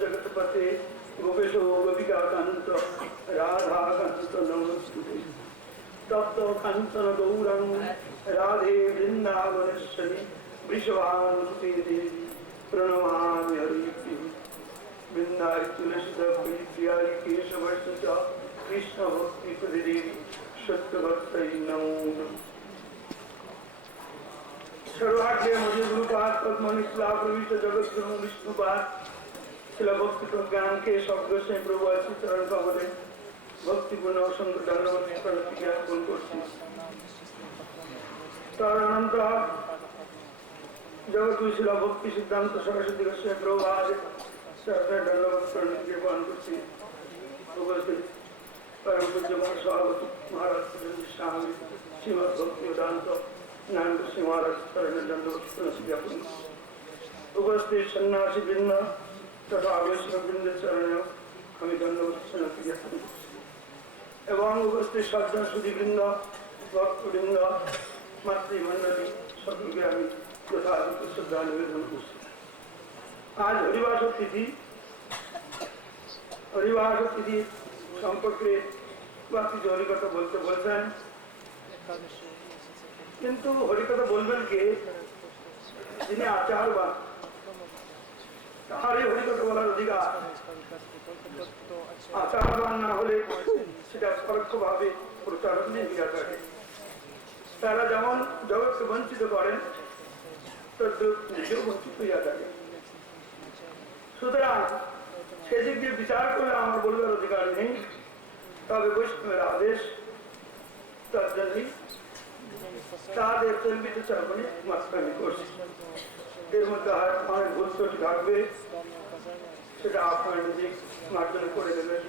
जगतपते गोपेशो गोपिकाकान्त राधाकान्त नमोस्तुते तप्त कांचन गौरं राधे वृंदावनेश्वरी वृषभानुसुते देवी प्रणमामि हरिप्रिये वृंदाय तुलसीदास प्रियाय केशवस्य च कृष्ण भक्ति देवी सत्यभक्तै नमो नमः। सर्वाग्रे मुझे गुरुपाद पद्मनिष्ठा प्रविष्ट जगत गुरु विष्णुपाद शिला भक्ति प्रज्ञान के शब्द से प्रभु ऐसी चरण कमले भक्तिपूर्ण असंग दंडवत ज्ञापन करছি। তার অনন্তর जगत शिला भक्ति सिद्धांत सरस्वती गोस्वामी प्रभु आज चरण दंडवत ज्ञापन करছি। उपस्थित परम पूज्य महासागत महाराज स्वामी श्रीमद भक्ति वेदांत नारायण श्री महाराज चरण दंडवत ज्ञापन करছি। उपस्थित सन्यासी वृंद तथा वैष्णव वृंद चरण আমি दंडवत ज्ञापन करছি এবং উপস্থিত সজ্জন সুধীবৃন্দ ভক্তবৃন্দ মাতৃমণ্ডলী সকলকে আমি যথাযথ শ্রদ্ধা নিবেদন করছি। আজ হরিবাস তিথি। হরিবাস তিথি সম্পর্কে বা কিছু হরিকথা বলতে বলছেন, কিন্তু হরিকথা বলবেন কে? যিনি আচারবান, তাহারই হরিকথা বলার অধিকার। আচারবান না হলে সেটা পরোক্ষভাবে প্রচারণ নিয়ে থাকে। তারা যেমন জগৎকে বঞ্চিত করেন তদ্রূপ নিজেও বঞ্চিত হইয়া থাকে। সুতরাং সেদিক দিয়ে বিচার করে আমার বলবার অধিকার নেই, তবে বৈষ্ণবের আদেশ, তার জন্যই তাদের চর্বিত চরণে মাস্তানি করছি। এর মধ্যে অনেক ভুল ত্রুটি থাকবে, সেটা আপনার নিজে মার্জনা করে দেবেন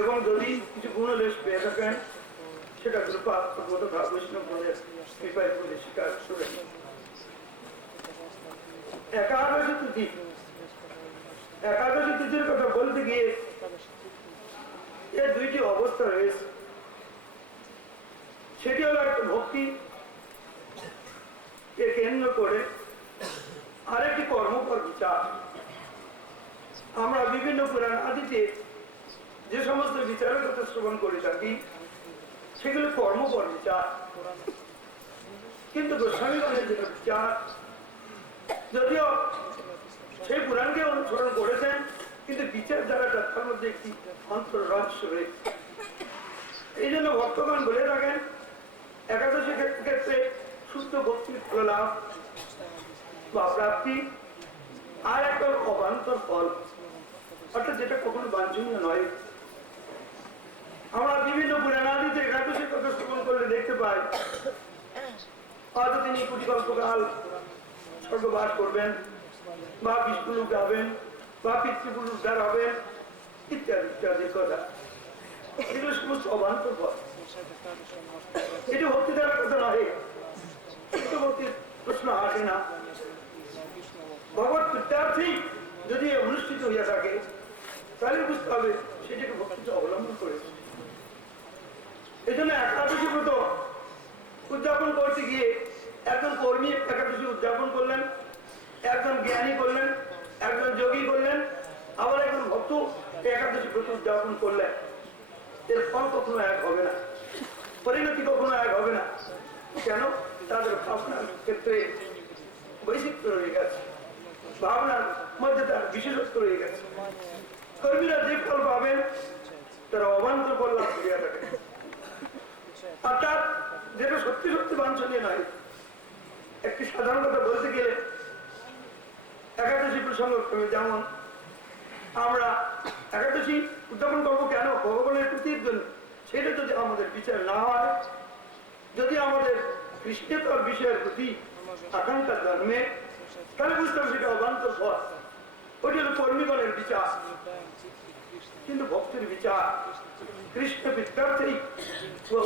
এবং যদি কিছু গুণলেশ পেয়ে থাকেন সেটা কৃপা বৈষ্ণব কৃপায় করে স্বীকার করেন। একাদশী তিথি, একাদশী তিথির কথা বলতে গিয়ে এর দুইটি অবস্থা রয়েছে। সেটি হলো একটা ভক্তি কে কেন্দ্র করে আরেকটি কর্মকর বিচার। আমরা বিভিন্ন পুরাণ আদিতে যে সমস্ত বিচারের কথা শ্রবণ করে থাকি সেগুলো কর্মকর বিচার, কিন্তু গোস্বামীগণের যেটা বিচার, যদিও সেই পুরাণকে অনুসরণ করেছেন কিন্তু বিচার ধারাটা তার মধ্যে একটি অন্তর রহস্য রয়েছে। এই জন্য ভক্তগণ বলে থাকেন একাদশী ক্ষেত্রে শুদ্ধ ভক্তির প্রলাপ বা প্রাপ্তি আর একটা অবান্তর ফল, অর্থাৎ যেটা কখনো বাঞ্ছনীয় নয়। আমরা বিভিন্ন পুরাণাদিতে একাদশীর কথা শ্রবণ করলে দেখতে পাই হয়তো তিনি পরিকল্পকাল স্বর্গবাস করবেন বা বিষ্ণুলোক যাবেন বা পিতৃপুর উদ্ধার হবেন ইত্যাদি ইত্যাদি কথা। এগুলো সমস্ত অবান্তর ফল। এটি ভক্তি দ্বারা কথা নয়, শুদ্ধ ভক্তির প্রশ্ন আসে না। ভগবত কৃত্যার্থী যদি অনুষ্ঠিত হইয়া থাকে তাহলে বুঝতে হবে সেটাকে ভক্তিতে অবলম্বন করেছে। এই জন্য একাদশী ব্রত উদযাপন করতে গিয়ে একজন কর্মী একাদশী উদযাপন করলেন, একজন জ্ঞানী করলেন, একজন যোগী করলেন, আবার একজন ভক্ত একাদশী ব্রত উদযাপন করলেন। এর ফল কখনো এক হবে না, পরিণতি কখনো এক হবে না। কেন? তাদের ভাবনার ক্ষেত্রে বৈচিত্র্য রয়ে গেছে, ভাবনার মধ্যে তার বিশেষত্ব রয়ে গেছে। কর্মীরা যে ফল পাবেন তারা অবান্তর ফল লাভ করিয়া থাকে, অর্থাৎ যেটা সত্যি সত্যি বাঞ্ছনীয় নয়। একটি সাধারণ কথা বলতে গেলে একাদশী প্রসঙ্গ যেমন আমরা একাদশী উদযাপন করবো কেন? ভগবানের প্রীতির জন্য। সেটা যদি আমাদের বিচার না হয়, যদি আমাদের কৃষ্ণেতর বিষয়ের প্রতি আকাঙ্ক্ষা জন্মে, তাহলে বুঝতে হবে সেটা অবান্তর ফল। ওটি হলো কর্মীগণের বিচার, কিন্তু ভক্তের বিচার কৃষ্ণ পিত্রার্থেই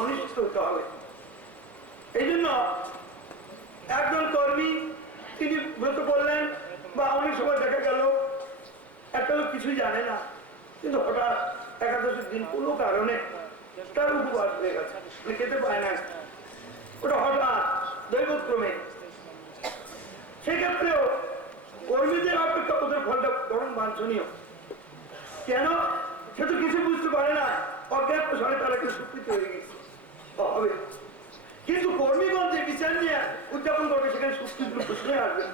অনুষ্ঠিত হতে হবে। এই জন্য একজন কর্মী তিনি ব্রত করলেন বা অনেক সময় দেখা গেল একটা লোক কিছুই জানে না, কিন্তু হঠাৎ একাদশীর দিন কোনো কারণে তার উপবাস হয়ে গেছে, খেতে পায় না, ওটা হঠাৎ দৈবক্রমে। সেক্ষেত্রেও কর্মীদের অপেক্ষা ওদের ফলটা বরং বাঞ্ছনীয়। কেন? সে তো কিছু বুঝতে পারে না, অজ্ঞাত সাড়ে তারা একটা স্বীকৃতি হয়ে গেছে হবে। কিন্তু কর্মীগণ যে বিচার নিয়ে উদযাপন করবে সেখানে স্বীকৃতির প্রশ্নে আসবে,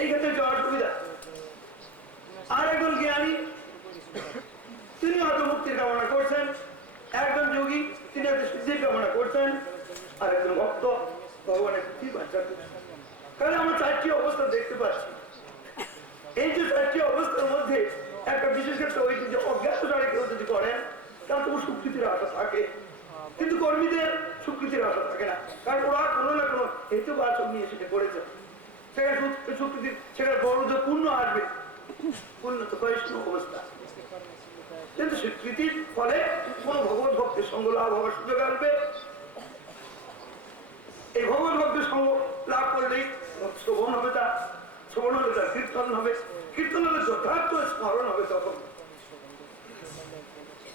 এই ক্ষেত্রে যাওয়ার সুবিধা। আর একজন জ্ঞানী তিনি হয়তো মুক্তির কামনা করছেন, একজন যোগী তিনি হয়তো সিদ্ধির কামনা করছেন, আর একজন ভক্ত ভগবানের কি বাচ্চা। কারণ আমরা চারটি অবস্থা দেখতে পাচ্ছি। এই যে চারটি অবস্থার মধ্যে একটা বিশেষ ক্ষেত্রে ওই যে অজ্ঞাত যারা কেউ যদি করেন তার তবু স্বীকৃতির আশা থাকে, কিন্তু কর্মীদের স্বীকৃতির আশা থাকে না, কারণ ওরা কোনো না কোনো হেতু বাচক নিয়ে সেটা করেছে। সেখানে স্বীকৃতি সেখানে বড় যে পূর্ণ আসবে, পূর্ণ তো বৈষ্ণব অবস্থা, কিন্তু স্বীকৃতির ফলে কোন ভগবত ভক্তের সঙ্গ লাভ হওয়ার সুযোগ আসবে। এই ভগবত ভক্তের সঙ্গ লাভ করলেই শ্রবণ হবে, তার শ্রবণ হলে তার কীর্তন হবে, কীর্তন হলে যথার্থ স্মরণ হবে। তখন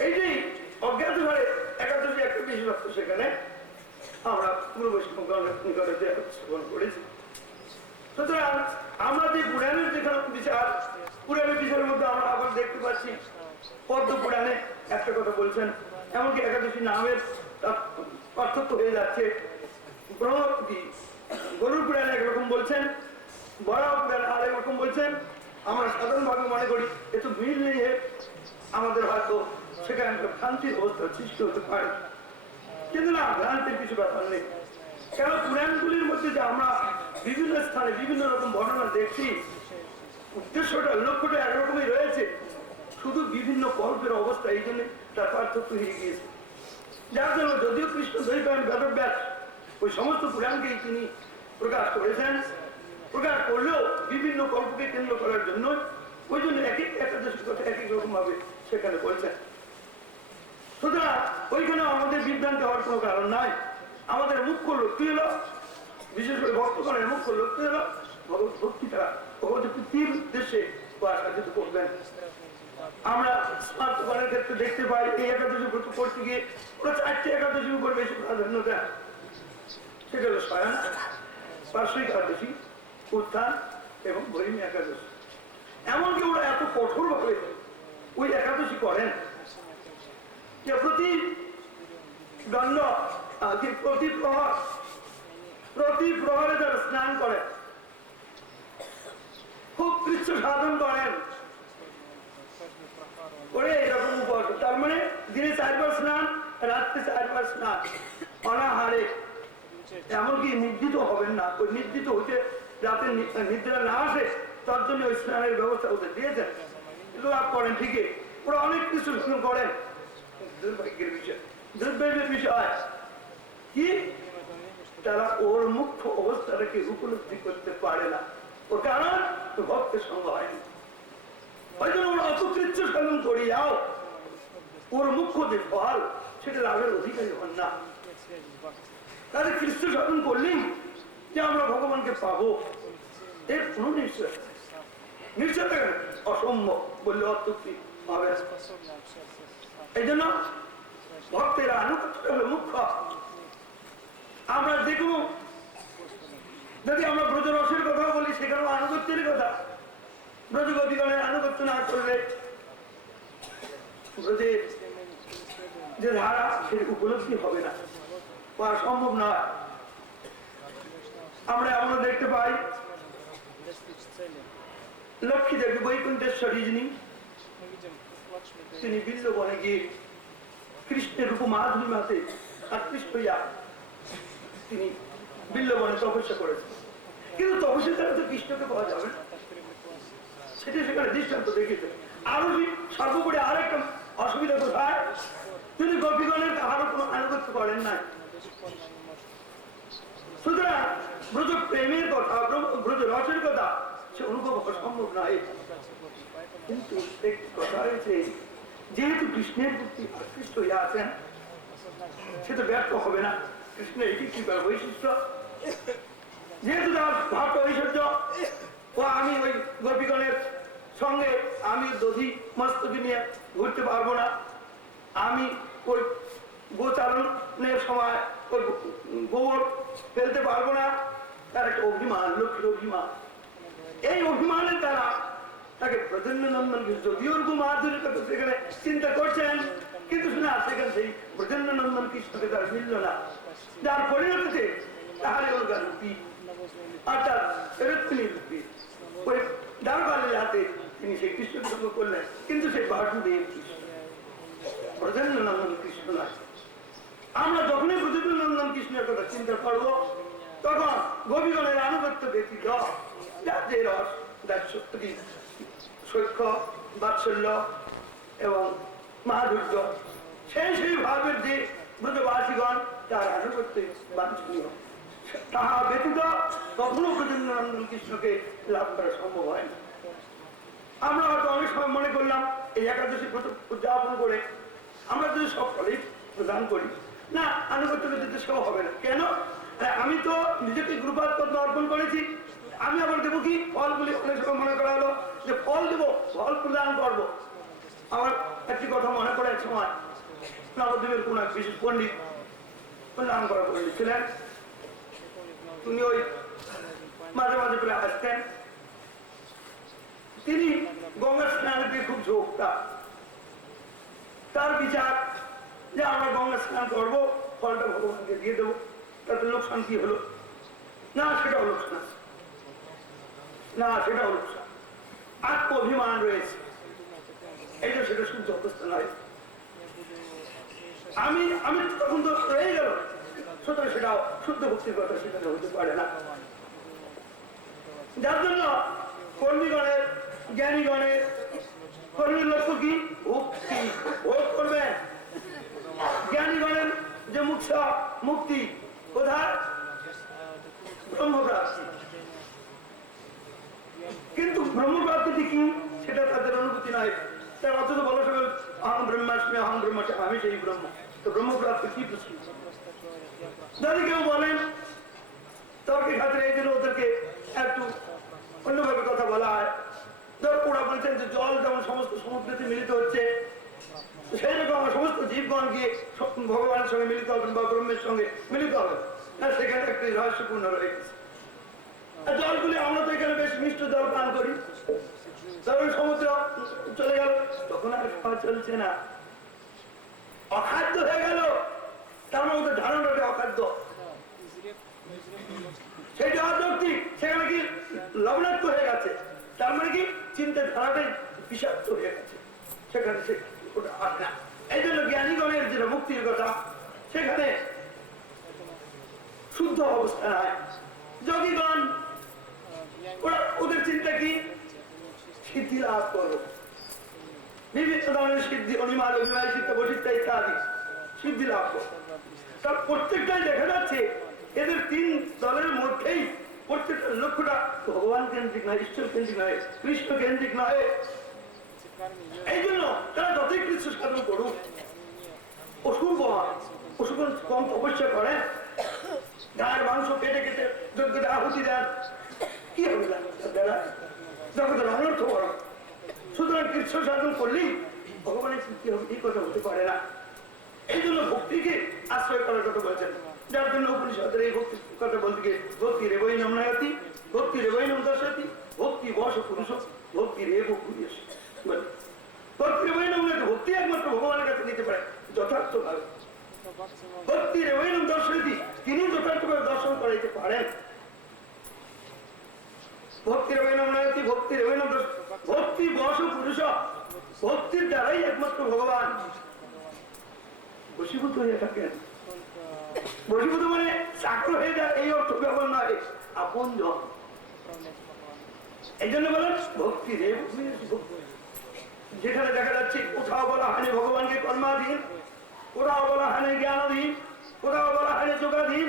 এই যে অজ্ঞাত ঘরে একাদশী একটা বিশেষত্ব, সেখানে আমরা পূর্ব বৈষ্ণবগণের নিকটে শ্রবণ করেছি। সুতরাং আমরা যে পুরাণের যেখানে বিচার, পুরাণের বিচারের মধ্যে আমরা আবার দেখতে পাচ্ছি পদ্ম পুরাণে একটা কথা বলছেন, এমনকি একাদশী নামের পার্থক্য হয়ে যাচ্ছে। গরুর পুরাণে একরকম বলছেন, বড় পুরাণে আরেক রকম বলছেন। আমরা সাধারণভাবে মনে করি একটু মিল নিয়ে আমাদের হয়তো সেখানে একটা ভ্রান্তির অবস্থা সৃষ্টি হতে পারে, কিন্তু না, ভ্রান্তির কিছু ব্যাপার নেই। কেন পুরাণগুলির মধ্যে যে আমরা বিভিন্ন স্থানে বিভিন্ন রকম বর্ণনা দেখছি, উদ্দেশ্যটা লক্ষ্যটা একরকমই রয়েছে, শুধু বিভিন্ন কল্পের অবস্থা, এই জন্য তার পার্থক্য হয়ে গিয়েছে। যার জন্য যদিও কৃষ্ণ দৈপায়ন বেদব্যাস ওই সমস্ত পুরাণকেই তিনি প্রকাশ করেছেন, প্রকাশ করলেও বিভিন্ন কল্পকে কেন্দ্র করার জন্য ওই জন্য এক এক একাদশীর কথা এক এক রকম ভাবে সেখানে বলছেন। সুতরাং ওইখানে আমাদের বিভ্রান্ত হওয়ার কোনো কারণ নাই। আমাদের মুখ্য লক্ষ্য হলো, বিশেষ করে ভক্তগণের মুখ্য লক্ষ্য হলো ভগবত ভক্তিটা ভগবত প্রীতির উদ্দেশ্যে সাহায্য করবেন। আমরা স্মার্টগণের ক্ষেত্রে দেখতে পাই এই একাদশী ব্রত করতে গিয়ে ওরা চারটি একাদশীর উপর বেশি প্রাধান্য দেয়। সেটা হলো শয়ন, বার্ষিক একাদশী, উত্থান এবং ভৈরী একাদশী। এমনকি ওরা এত কঠোর ভাবে ওই একাদশী করেন যে প্রতি দণ্ড প্রতি প্রহরে যারা স্নান করেন, খুব কৃচ্ছ সাধন করেন করে এরকম উপর, তার মানে দিনে 4 বার স্নান, রাত্রে 4 বার স্নান, অনাহারে। এমনকি নিদ্রিত হবেন না, ওই নিদ্রিত হতে যাতে নিদ্রা না আসে তার জন্য ওই স্নানের ব্যবস্থা ওদের দিয়েছেন, লাভ করেন ঠিকই। ওরা অনেক কিছু করেন, দুর্ভাগ্যের বিষয় কি তারা ওর মুখ্য অবস্থাটাকে উপলব্ধি করতে পারে না, ও কারণ ভক্তের সঙ্গ হয়নি। হয়তো ওরা অপকৃচ্ছ সাধন করিয়াও ওর মুখ্য যে ফল সেটা লাভের অধিকারী হন না। তাদের কৃষ্ণ সাধন করলেই যে আমরা ভগবানকে পাবো এর কোন নিশ্চয় নিশ্চয়তা অসম্ভব বললে অত্যুক্তি হবে। এই জন্য ভক্তেরা আনুগত্য হলো মুখ্য। আমরা দেখব যদি আমরা ব্রজ রসের কথা বলি, সেখানে আনুগত্যের কথা। ব্রজগতিগণের আনুগত্য না করলে ব্রজের যে ধারা সেটা উপলব্ধি হবে না, পাওয়া সম্ভব নয়। আমরা এমন দেখতে পাই লক্ষ্মী দেবী বৈকুণ্ঠেশ্বরী যিনি, তিনি বিল্লবনে গিয়ে কৃষ্ণের রূপ মাধুরীমাতে আকৃষ্ট হইয়া তিনি বিল্লবনে তপস্যা করেছেন। কিন্তু তপস্যা ছাড়া তো কৃষ্ণকে পাওয়া যাবে না, সেটা সেখানে দৃষ্টান্ত দেখেছে। আরো সর্বোপরি আর একটা অসুবিধা কোথায়, তিনি গোপীগণের কাহারও কোনো আনুগত্য করেন নাই। সুতরাং ব্রজ প্রেমের কথা, ব্রজ রসের কথা সে অনুভব করা সম্ভব নয়। কিন্তু একটি কথা রয়েছে, যেহেতু কৃষ্ণের প্রতি আকৃষ্ট হয়ে আছেন সে তো ব্যর্থ হবে না। কৃষ্ণের এটি কৃপার বৈশিষ্ট্য, যেহেতু তার ভাট ঐশ্বর্য ও আমি ওই গোপীগণের সঙ্গে আমি দধি মস্তকে নিয়ে ঘুরতে পারবো না, আমি ওই গোচারণের সময় ওই গোবর ফেলতে পারবো না, তার একটা অভিমান, লক্ষ্মীর অভিমান। এই অভিমানের দ্বারা তাকে প্রজন্ম নন্দন যদিও ওরকম মাধুরীর কথা সেখানে চিন্তা করছেন, কিন্তু না সেখানে সেই প্রজন্ম নন্দন কৃষ্ণকে তার মিলল না, যার পরিণতিতে তাহারে অনুগান রূপী অর্থাৎ রুক্মিণী রূপী ওই দ্বারকালের হাতে তিনি সেই কৃষ্ণকে সঙ্গ করলেন, কিন্তু সেই বাসুদেব কৃষ্ণ, প্রজন্ম নন্দন কৃষ্ণ নয়। আমরা যখনই প্রজন্ম নন্দন কৃষ্ণের কথা চিন্তা করবো তখন গোপীগণের আনুগত্য ব্যতীত যে রস সৈক্ষ বাৎসল্য এবং মাধুর্য সেই ভাবের যে ব্রজবাসীগণ তার আনুগত্য বাঞ্ছনীয়, তাহা ব্যতীত কখনো প্রজন্ম নন্দন কৃষ্ণকে লাভ করা সম্ভব হয় না। আমরা হয়তো অনেক সময় মনে করলাম এই একাদশী উদযাপন করে আমরা যদি সব ফলেই প্রদান করি না, আনুগত্য ব্যতীত সেও হবে না। কেন? আমি তো নিজেকে গুরুপাদ পদ্ম অর্পণ করেছি, আমি আবার দেবো কি ফলগুলি? অনেক সময় মনে করা হলো যে ফল দেবো, ফল প্রদান করবো। আমার একটি কথা মনে পড়ে, এক সময় নবদ্বীপের কোন এক বিশেষ পণ্ডিত, নাম করা পণ্ডিত ছিলেন, তিনি ওই মাঝে মাঝে প্রায় আসতেন। তিনি গঙ্গা স্নানের দিয়ে খুব ঝোঁকটা, তার বিচার যে আমরা গঙ্গা স্নান করবো, ফলটা ভগবানকে দিয়ে দেবো, তাতে লোকসান কি হলো? না, সেটাও লোকসান, না সেটাও লোকসান। আত্ম অভিমান রয়েছে, এই যে সেটা শুদ্ধ অবস্থা নয়। আমি আমি তখন তো রয়ে গেল, সুতরাং সেটাও শুদ্ধ ভক্তির কথা সেখানে হতে পারে না। যার জন্য কর্মীগণের জ্ঞানীগণের কর্মীর লক্ষ্য কি? ভক্তি ভোগ করবেন। জ্ঞানীগণের যে মুক্তি কোথায়? ব্রহ্মপ্রাপ্তি। কিন্তু ব্রহ্মপ্রাপ্তি কি সেটা তাদের অনুভূতি নয়। তার অথচ বলা সকল আহম ব্রহ্মাস্মি আহম ব্রহ্মাস্মি, আমি সেই ব্রহ্ম। তো ব্রহ্মপ্রাপ্তি কি প্রশ্ন? যদি কেউ বলেন তর্কের খাতিরে এই জন্য ওদেরকে একটু অন্যভাবে কথা বলা হয়। ধর ওরা বলছেন যে জল যেমন সমস্ত সমুদ্রতে মিলিত হচ্ছে, সেই রকম আমার সমস্ত জীবগণ গিয়ে ভগবানের সঙ্গে মিলিত হবেন বা ব্রহ্মের সঙ্গে মিলিত হবেন না, সেখানে একটি রহস্যপূর্ণ রয়ে গেছে। আর জলগুলি আমরা তো এখানে বেশ মিষ্ট জল পান করি, ধরুন সমুদ্র চলে গেল, তখন আর খাওয়া চলছে না, অখাদ্য হয়ে গেল। তার মধ্যে ধারণাটা অখাদ্য, সেটা অযৌক্তিক, সেখানে কি লবণাক্ত হয়ে গেছে, তার মানে কি চিন্তার ধারাটাই বিষাক্ত হয়ে গেছে, সেখানে সে ওটা আর না। এই জন্য জ্ঞানীগণের যেটা মুক্তির কথা, সেখানে শুদ্ধ অবস্থা নয়। যোগীগণ ওদের চিন্তা কি? সিদ্ধি লাভ করো, বিভিন্ন ধরনের সিদ্ধি, অনিমাল অভিমান সিদ্ধ বসিদ্ধ ইত্যাদি সিদ্ধি লাভ করো। তার প্রত্যেকটাই দেখা যাচ্ছে এদের তিন দলের মধ্যেই প্রত্যেকটা লক্ষ্যটা ভগবান কেন্দ্রিক নয়, ঈশ্বর কেন্দ্রিক নয়, কৃষ্ণ কেন্দ্রিক নয়। এই জন্য তারা যতই কৃষ্ণ সাধন করুক, অসুর অসুর কম তপস্যা করেন, গায়ের মাংস কেটে কেটে যজ্ঞতে আহুতি দেন, কি হবে দাদা? জগতের অনর্থ বড়। সুতরাং কৃষ্ণ সাধন করলেই ভগবানের তৃপ্তি হবে, এই কথা হতে পারে না। এই জন্য ভক্তিকে আশ্রয় করার কথা বলছেন, যার জন্য উপনিষদের এই ভক্তির কথা বলতে গিয়ে ভক্তি রেবৈনম নয়তি, ভক্তি রেবৈনম দর্শতি, ভক্তি বশ পুরুষ, ভক্তি রেব পুরুষ। ভক্তি রেবৈনম নয়তি, ভক্তি একমাত্র ভগবানের কাছে নিতে পারে যথার্থ ভাবে। ভক্তি রেবৈনম দর্শতি, তিনি যথার্থভাবে দর্শন করাইতে পারেন। ভক্তি রেবৈনম নয়তি, ভক্তি রেবৈনম দর্শতি, ভক্তি বশ পুরুষ, ভক্তির দ্বারাই একমাত্র ভগবান বশীভূত হয়ে থাকেন। বশীভূত মানে চাকর হয়ে যায়, এই অর্থ ব্যবহার নয়, আপন জন। এই জন্য বলেন ভক্তি রে, যেখানে দেখা যাচ্ছে কোথাও বলা হয়নি ভগবানকে কর্মাধীন, কোথাও বলা হয়নি জ্ঞানাধীন, কোথাও বলা হয়নি যোগাধীন,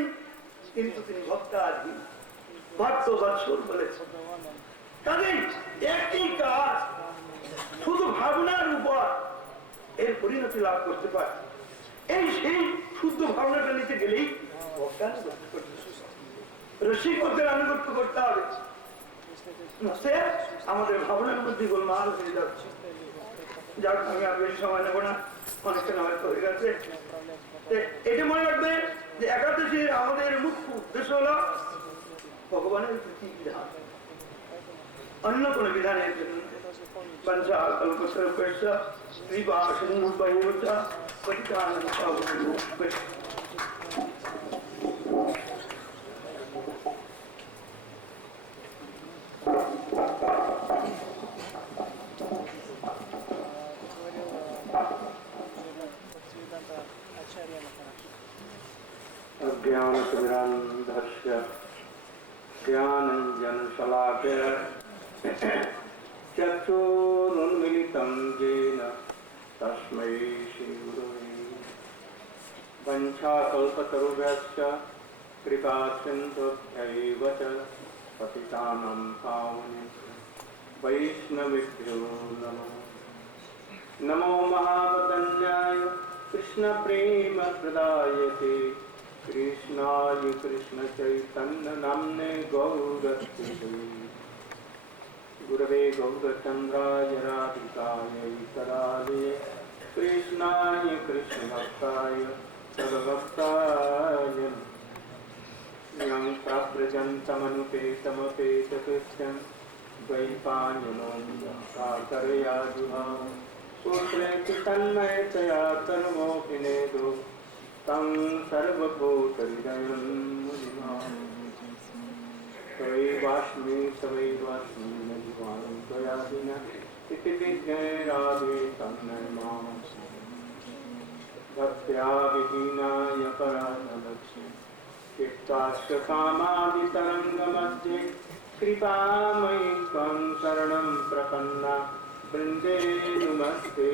কিন্তু তিনি ভক্তাধীন, ভক্ত বৎসল বলেছেন। কাজেই একই কাজ শুধু ভাবনার উপর এর পরিণতি লাভ করতে পারে। এই সেই শুদ্ধ ভাবনাটা নিতে গেলেই রসিকদের আনুগত্য করতে হবে, আমাদের ভাবনার মধ্যে গোলমাল হয়ে যাচ্ছে। যাক, আমি আর বেশি সময় নেবো না, অনেকটা নামাজ হয়ে গেছে। এটা মনে রাখবেন যে একাদশীর আমাদের মুখ্য উদ্দেশ্য হল ভগবানের প্রীতি বিধান। অন্য কোনো বিধানের জন্য বঞ্চা কল্পতরুভ্যশ্চ কৃপা সিন্ধুভ্যেব চ পতিতানাং পাবনেভ্যশ্চ। अज्ञानतिमिरान्धस्य ज्ञानञ्जनशलाकया चक्षुरुन्मीलितं येन तस्मै श्रीगुरवे वञ्चाकल्पतरुभ्यश्च कृपासिन्धुभ्यैव च पतितानां पावनेभ्यो वैष्णवेभ्यो नमः। नमो महावदन्याय कृष्णप्रेमप्रदायते कृष्णाय कृष्णचैतन्यनाम्ने गौरत्रिते गुरवे गौरचन्द्राय राधिकायै तदालये कृष्णाय कृष्णभक्ताय तद्भक्ताय यं प्रव्रजन्तमनुपेतमपेतकृत्यं द्वैपायनो काकरया जुहाव पुत्रेति तन्मयतया तन्मोहिनेदो तं सर्वभूतहृदयं मुनिमान् तवैवास्मि नजिवान् त्वया विना इति विज्ञे राधे तन्मय मां भक्त्या विहीनाय पराधलक्ष्ये चित्तास्य कामादितरङ्गमध्ये कृपामयि त्वं शरणं प्रपन्ना वृन्दे नमस्ते।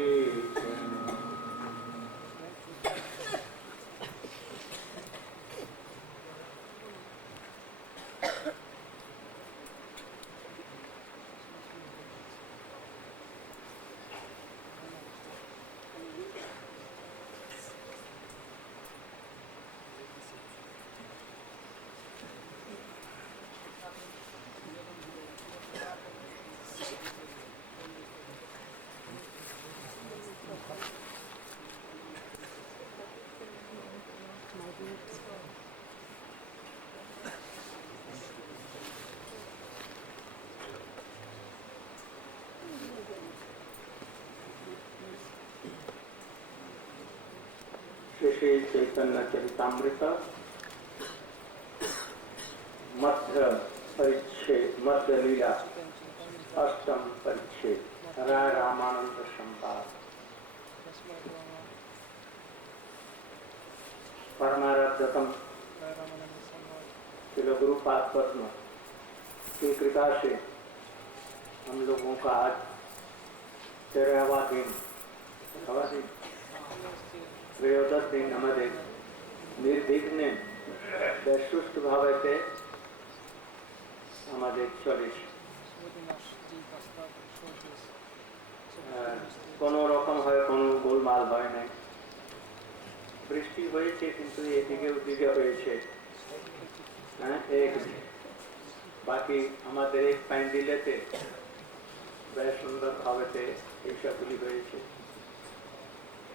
श्री चैतन्य चरितामृत मध्य परिच्छेद मध्य लीला अष्टम परिच्छेद राय रामानंद संवाद परमाराध्यतम श्री गुरुपाद पद्म की कृपा से हम लोगों का आज 13वां दिन त्रयोदश दिन हमारे निर्विघ्ने সুষ্ঠুভাবে আমাদের চলেছে। কোনো রকম হয় কোনো গোলমাল হয় নাই। বৃষ্টি হয়েছে কিন্তু এদিকে ওদিকে হয়েছে, বাকি আমাদের এই প্যান্ডেলেতে বেশ সুন্দর ভাবে এইসবগুলি হয়েছে।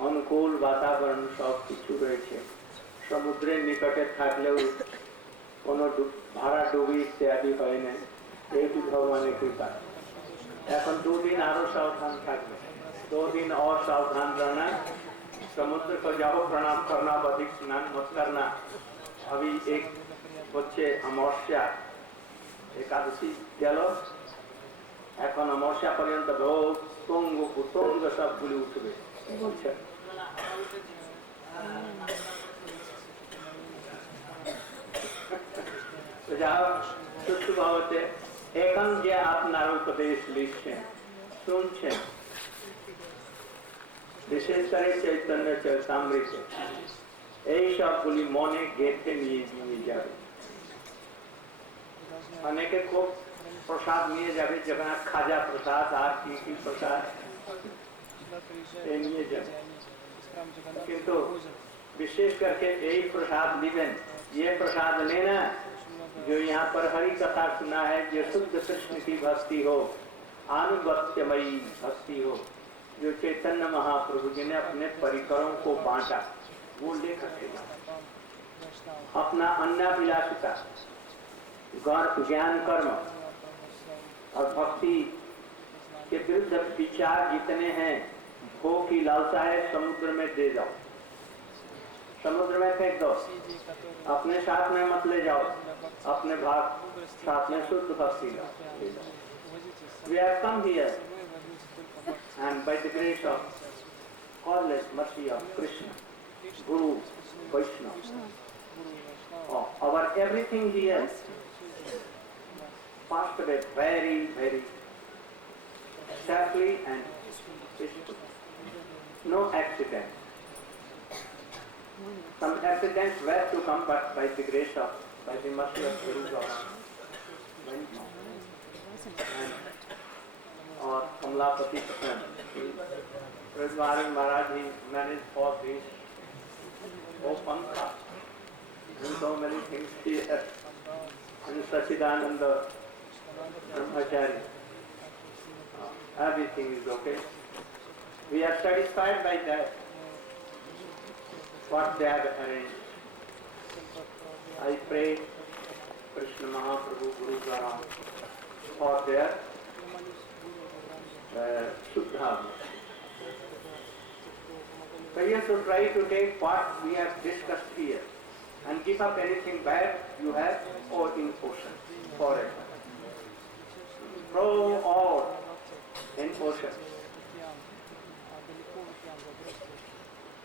অনুকূল বাতাবরণ সব কিছু রয়েছে। সমুদ্রের নিকটে থাকলেও কোনো ভাড়া ডুবি ইত্যাদি হয় না, এই ভগবানের কৃপা। এখন 2 दिन आरो सावधान থাকবে, 2 दिन और सावधान रहना। समुद्र को जाओ प्रणाम करना, अधिक स्नान मत करना। अभी एक হচ্ছে অমাবস্যা, একাদশী গেল, এখন অমাবস্যা পর্যন্ত বহু তুঙ্গ কুতুঙ্গ সবগুলি উঠবে বলছে। সুস্থভাবে এখন যে আপনার উপদেশ লিখছেন শুনছেন, বিশেষ করে চৈতন্য চরিতামৃত, এই সবগুলি মনে গেঁথে নিয়ে যাবে। অনেকে খুব প্রসাদ নিয়ে যাবে, যেখানে খাজা প্রসাদ আর কি প্রসাদ নিয়ে যাবে, কিন্তু विशेष करके यही प्रसाद लेना। ये प्रसाद लेना जो यहाँ पर हरि कथा सुना है, जो शुद्ध कृष्ण की भक्ति हो, आनुगत्यमयी भक्ति हो, जो चैतन्य महाप्रभु जी ने अपने परिकरों को बांटा, वो लेकर अपना अन्नाभिलाषिता ज्ञान कर्म और भक्ति के विरुद्ध विचार जितने हैं, भोग की लालसा है, समुद्र में दे जाओ, समुद्र में फेंक दो, अपने साथ में मत ले जाओ, अपने भाग साथ में शुद्ध भक्ति ले जाओ। We have come here and by the grace of causeless mercy of Krishna, Guru, Vaishnava, our everything here passed away very, very safely and peacefully. No accident. Some accidents were to come, but by the grace of, by the mercy of Guru Gauranga went on. और Kamlapati Rajwari Maharaj, he managed for this whole Pankha and so many things here, and Sachidananda Brahmachari. Everything is okay. We are satisfied by that, what they have arranged. I pray Krishna Mahaprabhu Guru Gauranga for their Shuddha. So you have to try to take what we have discussed here and give up anything bad you have or in ocean forever. Throw all in ocean.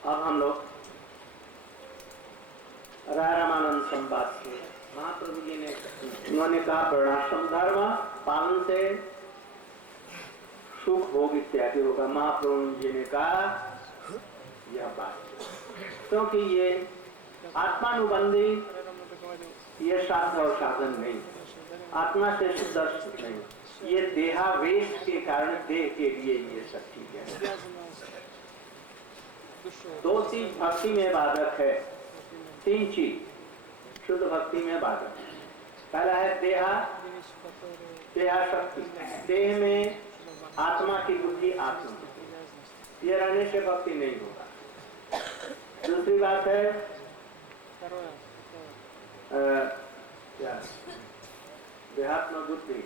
अब हम लोग रामानंद संवाद से महाप्रभु जी ने उन्होंने कहा वर्णाश्रम धर्म पालन से सुख भोग इत्यादि होगा। महाप्रभु जी ने कहा यह बात, क्योंकि ये आत्मानुबंधी, ये साधन और साधन नहीं, आत्मा से शुद्ध नहीं, ये देहावेश के कारण देह के लिए ये सब चीजें। दो चीज भक्ति में बाधक है, तीन चीज शुद्ध भक्ति में बाधक है। पहला है देहाशक्ति, देह में आत्मा की बुद्धि आत्मा, ये रहने से भक्ति नहीं होगा। दूसरी बात है देहात्म बुद्धि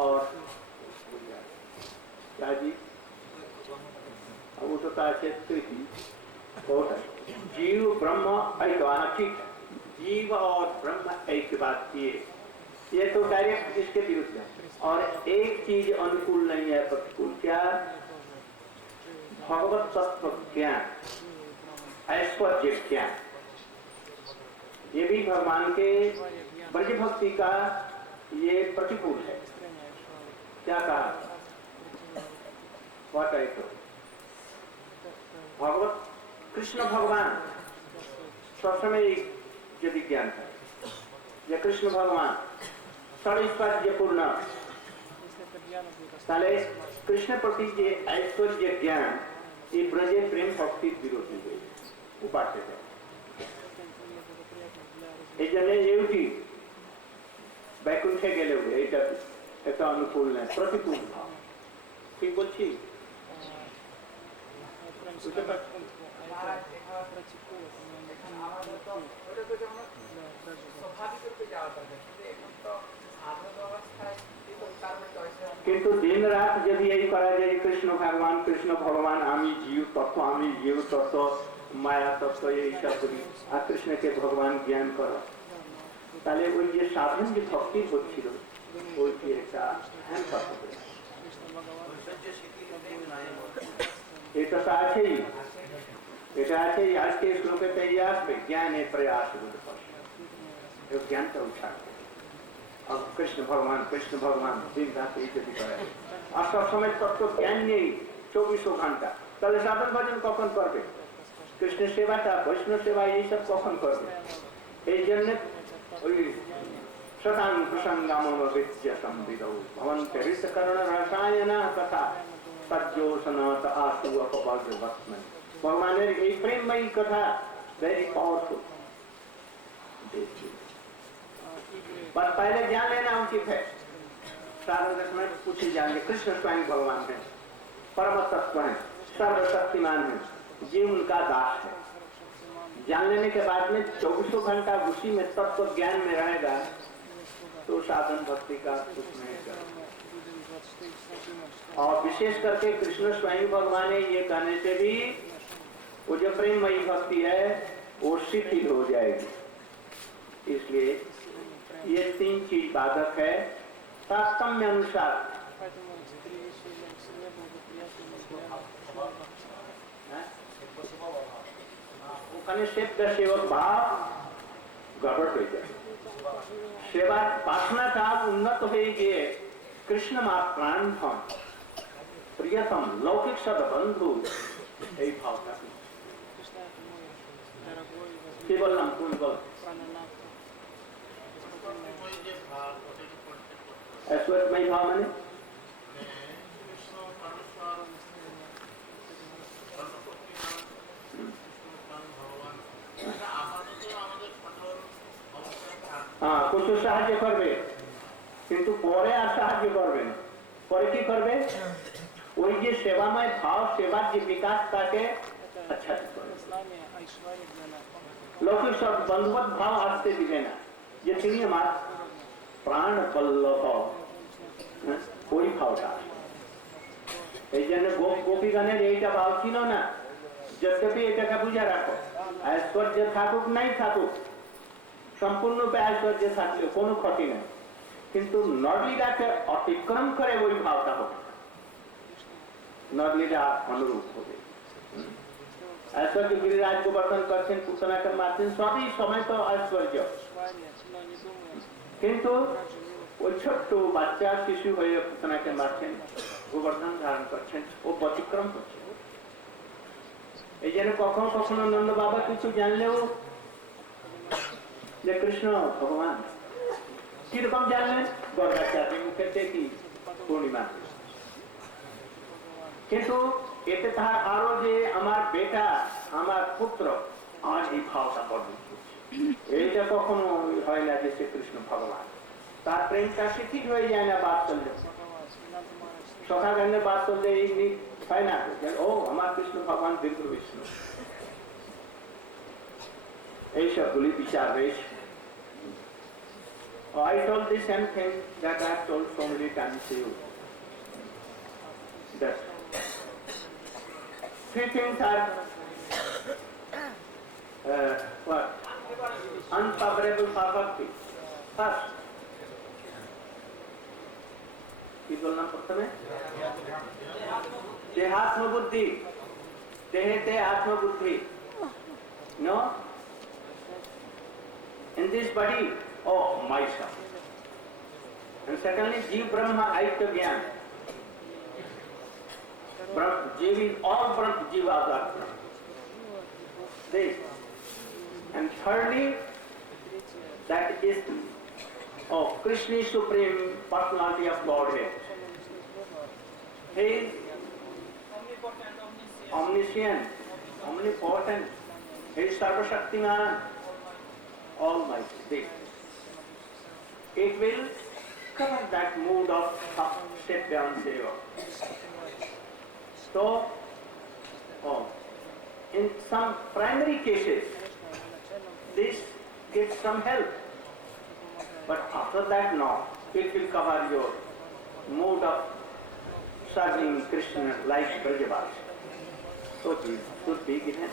और क्या जी वो तो जीव ब्रह्म ऐक्य, ठीक है, जीव और ब्रह्म ऐक्य बात ये तो डायरेक्ट इसके विरुद्ध है। और एक चीज अनुकूल नहीं है, प्रतिकूल, क्या? भगवत तत्व ज्ञान, ऐश्वर्य ज्ञान, ये भी भगवान के ब्रज भक्ति का ये प्रतिकूल है। क्या कहा? व्हाट आई टोल्ड, भगवत कृष्ण भगवान सब समय यदि ज्ञान है, ये कृष्ण भगवान षड्पद्यपूर्ण, ताले कृष्ण प्रति जे ऐश्वर्य ज्ञान ये ब्रजे प्रेम भक्ति विरोधी है, उपास्य है। এই জন্য এউটি বৈকুণ্ঠে গেলে এটা একটা অনুকূল না, প্রতিকূল ভাব। ঠিক বলছি? কিন্তু দিন রাত যদি এই করা যায় কৃষ্ণ ভগবান আমি জীব তত্ত্ব মায়া তত্ত্ব এইসব করি আর কৃষ্ণকে ভগবান জ্ঞান করা, তাহলে ওই যে সাধন যে ভক্তি হচ্ছিল ওই কি একটা এটা তো আছেই, এটা আছেই। আজকে শ্লোকে তৈরি আসবে জ্ঞানে প্রয়াস, জ্ঞানটা উঠাবে। अब कृष्ण भगवान दिन रात इत्यादि करे और सब समय तत्व ज्ञान नहीं 24 घंटा, তাহলে সাধন ভজন কখন করবে? কৃষ্ণ সেবাটা, বৈষ্ণব সেবা এই সব কখন করবে? এই জন্য ওই শতাং প্রসঙ্গম বিদ্যা সম্বিদৌ ভবন্তেরিত করণ রসায়ন তথা তজ্জোষণত আসু অপবজ্রবৎমন। ভগবানের এই প্রেমময়ী কথা वेरी पावरफुल। बस पहले ज्ञान लेना उचित है। साधक में पूछी जाएंगे कृष्ण स्वयं भगवान है, परम तत्व है, सर्वशक्तिमान है, जीव उनका दास है। जान लेने के बाद में 24 घंटा उसी में तत्व ज्ञान में रहेगा तो साधन भक्ति का कुछ नहीं कर। और विशेष करके कृष्ण स्वयं भगवान ने ये कहने से भी वो जो प्रेममयी भक्ति है वो शिथिल हो जाएगी। इसलिए ये 3 चीज बाधक है तारतम्य अनुसार। सेवक भाव गड़बड़ हो जाए सेवा पासना का उन्नत हो गए कृष्ण माँ प्राण प्रियतम लौकिक सद बंधु यही भाव का केवल हम कोई बोल ऐश्वर्यमय भाव माने हाँ कुछ साहाয্য করবে কিন্তু পরে আর সাহায্য করবে না পরে কি করবে ওই যে সেবাময় ভাব সেবার যে বিকাশ তাকে আচ্ছা লৌকিক সব বন্ধুবৎ ভাব আসতে দিবে না যে তিনি আমার প্রাণ বল্লভ ওই ভাবটা এই জন্য গোপী গানের এইটা ভাব ছিল না যদ্যপি এটাকে বুঝে রাখো ঐশ্বর্য থাকুক নাই থাকুক সম্পূর্ণ ঐশ্বর্য থাকলে কোনো ক্ষতি নেই কিন্তু নরলীলাকে অতিক্রম করে ওই ভাবটা হবে নরলীলা অনুরূপ হবে ऐश्वर्य गिरिराज को वर्णन करते पूतना कर मारते सभी समय तो ऐश्वर्य किंतु वो छोटो बच्चा शिशु হয়ে পুতনাকে মারছেন গোবর্ধন ধারণ করছেন ও ব্যতিক্রম করছে এই জন্য কখনো কখনো নন্দ বাবা কিছু জানলেও যে কৃষ্ণ ভগবান কিরকম জানলেন গর্গাচার্য মুখে দেখি পূর্ণিমা কিন্তু এতে তাহার আরো যে আমার বেটা আমার পুত্র আমার এই ভাবটা বর্ণন করছে এইটা কখনো হয় না যে সে কৃষ্ণ ভগবান তার প্রেমটা শিথিল হয়ে যায় না বাৎসল্য সখা গানের বাৎসল্য এই হয় না ও আমার কৃষ্ণ ভগবান দীর্ঘ বিষ্ণু এই সবগুলি বিচার রয়েছে I told the same thing that I have told so many times to you. That 3 things are what? Unfavorable for bhakti. First, কি বললাম প্রথমে দেহাত্ম বুদ্ধি দেহেতে আত্মবুদ্ধি no in this body oh myself and secondly jiv brahma aitya gyan jiv is all brahma jiva are this and thirdly that is Krishna is supreme personality of Godhead. He is omniscient, omnipotent, he is Sarvashaktiman, almighty. It will cover that mood of step down seva. So, in some primary cases, this gives some help. But after that, no. It will cover your mood of serving Krishna like Brajavas. So it should be given.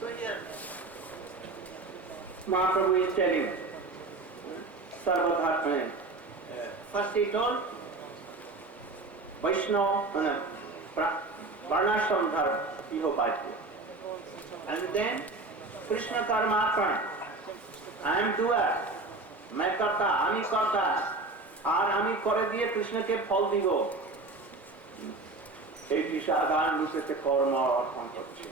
So here, Mahaprabhu is telling, Sarvadharma. First he told, Vaishnava, Varnashram Dharma, Ihopajya. And then, Krishna Karmarpana. I am doer. मैं करता আমি करता আর আমি করে দিয়ে কৃষ্ণকে ফল দিব এইটি সাধারণ রূপে কর্ম অর্পণ করছে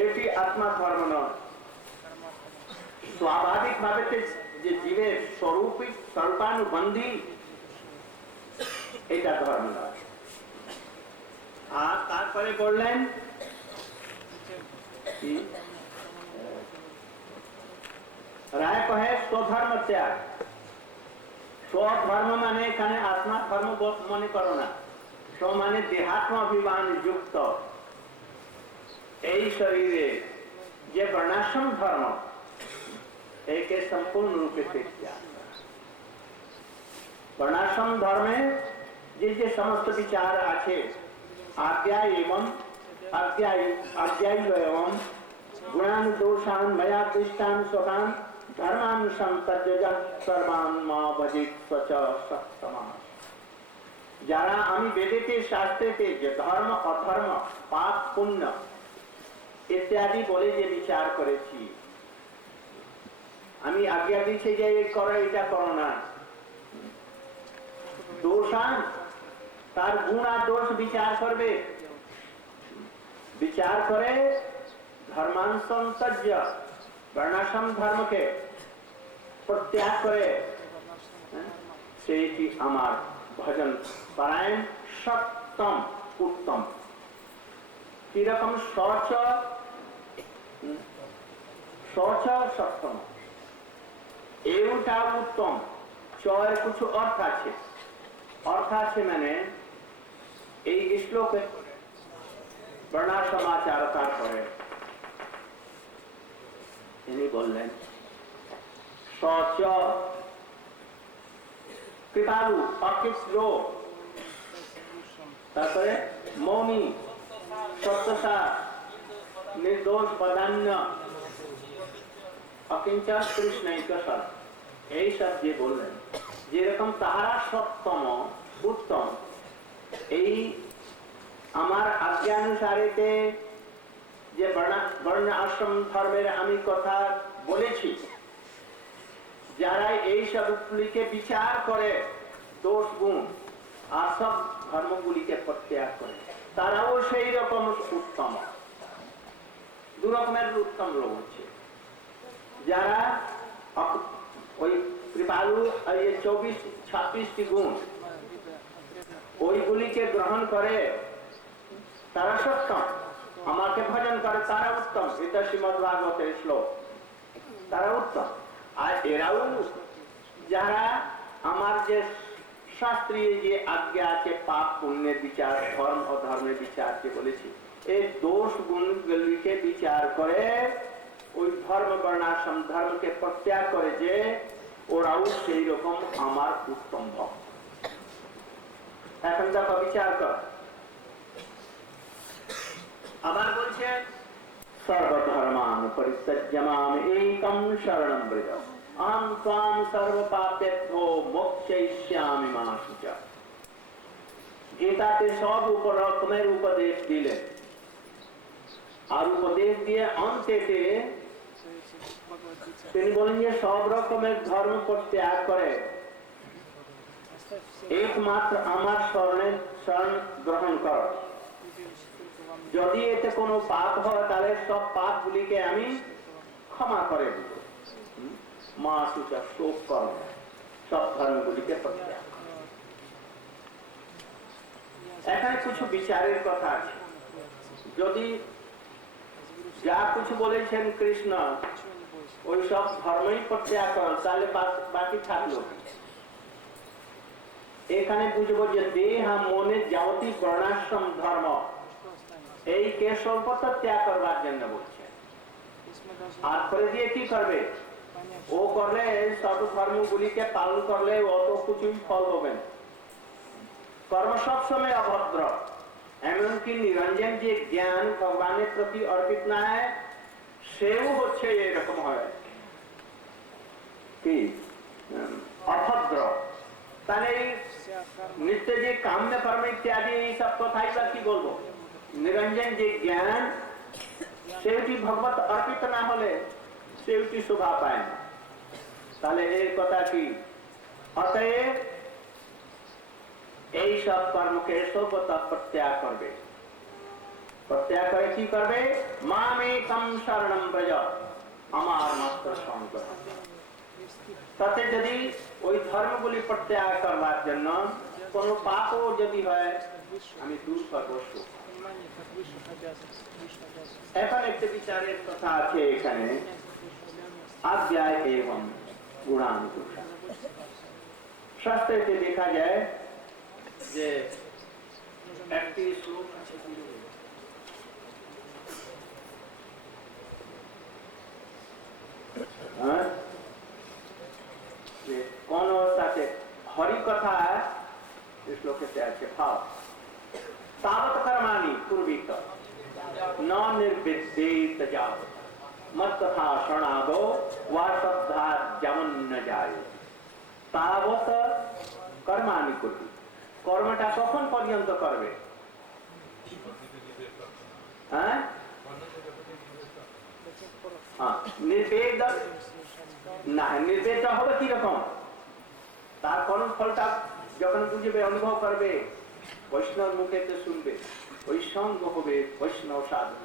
এইটি আত্মা ধর্ম নয় স্বাভাবিক ভাবে যে জীবের স্বরূপানুবন্ধী এটা ধর্ম নয় আর তারপরে বললেন কি রায় কহে স্বধর্ম ত্যাগ স্বধর্ম মানে এখানে আত্মা ধর্ম মনে করো না স্ব মানে দেহাত্ম অভিমান যুক্ত এই শরীরে যে বর্ণাশ্রম ধর্ম একে সম্পূর্ণ রূপে ত্যাগ वर्णाश्रम धर्म में যে সমস্ত বিচার আছে आज्ञा एवं अध्याय एवं गुणान दोषान मया दृष्टान स्वकान धर्मान संतज्य सर्वान मा भजित स्वच सत्तमा। যারা আমি বেদেতে শাস্ত্রেতে যে ধর্ম অধর্ম পাপ পুণ্য ইত্যাদি বলে যে বিচার করেছি, আমি আজ্ঞা দিচ্ছি যে এই করো এটা করো না, দোষান তার গুণ আর দোষ বিচার করবে, বিচার করে ধর্মান সন্তজ্য বর্ণাশ্রম ধর্মকে প্রত্যাগ করে সেইটি আমার ভজন পারায়ণ সপ্তম উত্তম। কিরকম শৌচ সপ্তম এইটা উত্তম। চয়ের কিছু অর্থ আছে মানে এই শ্লোকে বর্ণাশ্রমাচার তারপরে তিনি বললেন শৌচ কৃপালু অকৃষ্ণ, তারপরে মৌনী সত্যসা निर्दोष पदान्य अकिंचन कृष्ण এই সব যে বললেন যেরকম তাহারা সপ্তম উত্তম, এই আমার আজ্ঞানুসারেতে যে বর্ণ আশ্রম ধর্মের আমি কথা বলেছি, যারা এই সবগুলিকে বিচার করে দোষ গুণ আর সব ধর্মগুলিকে প্রত্যাগ করে, তারাও সেই রকম উত্তম। দু রকমের উত্তম লোক হচ্ছে যারা ওই কৃপালু 24-26টি গুণ ওইগুলিকে গ্রহণ করে তারা সপ্তম, আমাকে ভজন করে তারা উত্তম। এটা শ্রীমদ ভাগবতের শ্লোক, তারা উত্তম। আর এরাও যারা আমার যে শাস্ত্রীয় যে আজ্ঞা আছে পাপ পুণ্যের বিচার ধর্ম ও ধর্মের বিচার যে বলেছি, এই দোষ গুণগুলিকে বিচার করে ওই ধর্ম বর্ণাশ্রম ধর্মকে প্রত্যাগ করে যে ওরাও সেই রকম আমার উত্তম ভক্ত। এখন দেখো বিচার কর, আবার বলছে সর্বধর্মান পরিত্যজ্য মাম একম শরণম ব্রজ আহম ত্বাম সর্বপাপেভ্যো মোক্ষয়িষ্যামি মা শুচা। গীতাতে সব রকমের উপদেশ দিলেন, আর উপদেশ দিয়ে অন্তেতে তিনি বলেন যে সব রকমের ধর্ম পরিত্যাগ করে একমাত্র আমার শরণ গ্রহণ কর। যদি এতে কোনো পাপ হয় তাহলে সব পাপ গুলিকে আমি ক্ষমা করে দেব। মা শুচা শোক কর, সব ধর্মগুলিকে প্রত্যাগ। এখানে কিছু বিচারের কথা আছে। যদি যা কিছু বলেছেন কৃষ্ণ ওই সব ধর্মই প্রত্যাগ করেন, তাহলে বাকি থাকলো। এখানে বুঝবো যে দেহ মনে যাবতী বর্ণাশ্রম ধর্ম এই কে স্বল্পতা ত্যাগ করবার জন্য বলছে। আর করে দিয়ে কি করবে? ও করলে সব ধর্মগুলিকে পালন করলে অত কিছুই ফল পাবেন। কর্ম সবসময় অভদ্র, এমনকি নিরঞ্জন যে জ্ঞান ভগবানের প্রতি অর্পিত না হয় সেও হচ্ছে এরকম হয় কি অভদ্র। তাহলে নিত্য যে কাম্য কর্ম ইত্যাদি এই সব কথাই বা কি বলবো? নিরঞ্জন যে জ্ঞান সেটি ভগবত অর্পিত না হলে সেটি শোভা পায় না। তাহলে এর কথা কি? অতএব এই সব কর্মকে সর্বদা প্রত্যাগ করবে। প্রত্যাগ করে কি করবে? মামেকম শরণম ব্রজ, আমার মাত্র শরণ গ্রহণ। তাতে যদি ওই ধর্মগুলি প্রত্যাগ করবার জন্য কোন পাপও যদি হয় আমি দূর করবো। এখন একটা বিচারের কথা আছে এখানে, আজ্ঞা এবং গুণানুদোষা। শাস্ত্রে দেখা যায় যে একটি শ্লোক আছে, কোন অবস্থাতে হরি কথা से अच्छे भाव तावत कर्माणि कुर्वीत न निर्विद्येत जावत मत तथा शरणागो वा श्रद्धा जमन न जाए तावत कर्माणि कुर्वी কর্মটা কখন পর্যন্ত করবে হ্যাঁ নির্বেদ না নির্বেদটা হবে কিরকম তার ফলটা যখন বুঝবে অনুভব করবে বৈষ্ণব মুখেতে শুনবে ওই সঙ্গ হবে বৈষ্ণব সাধু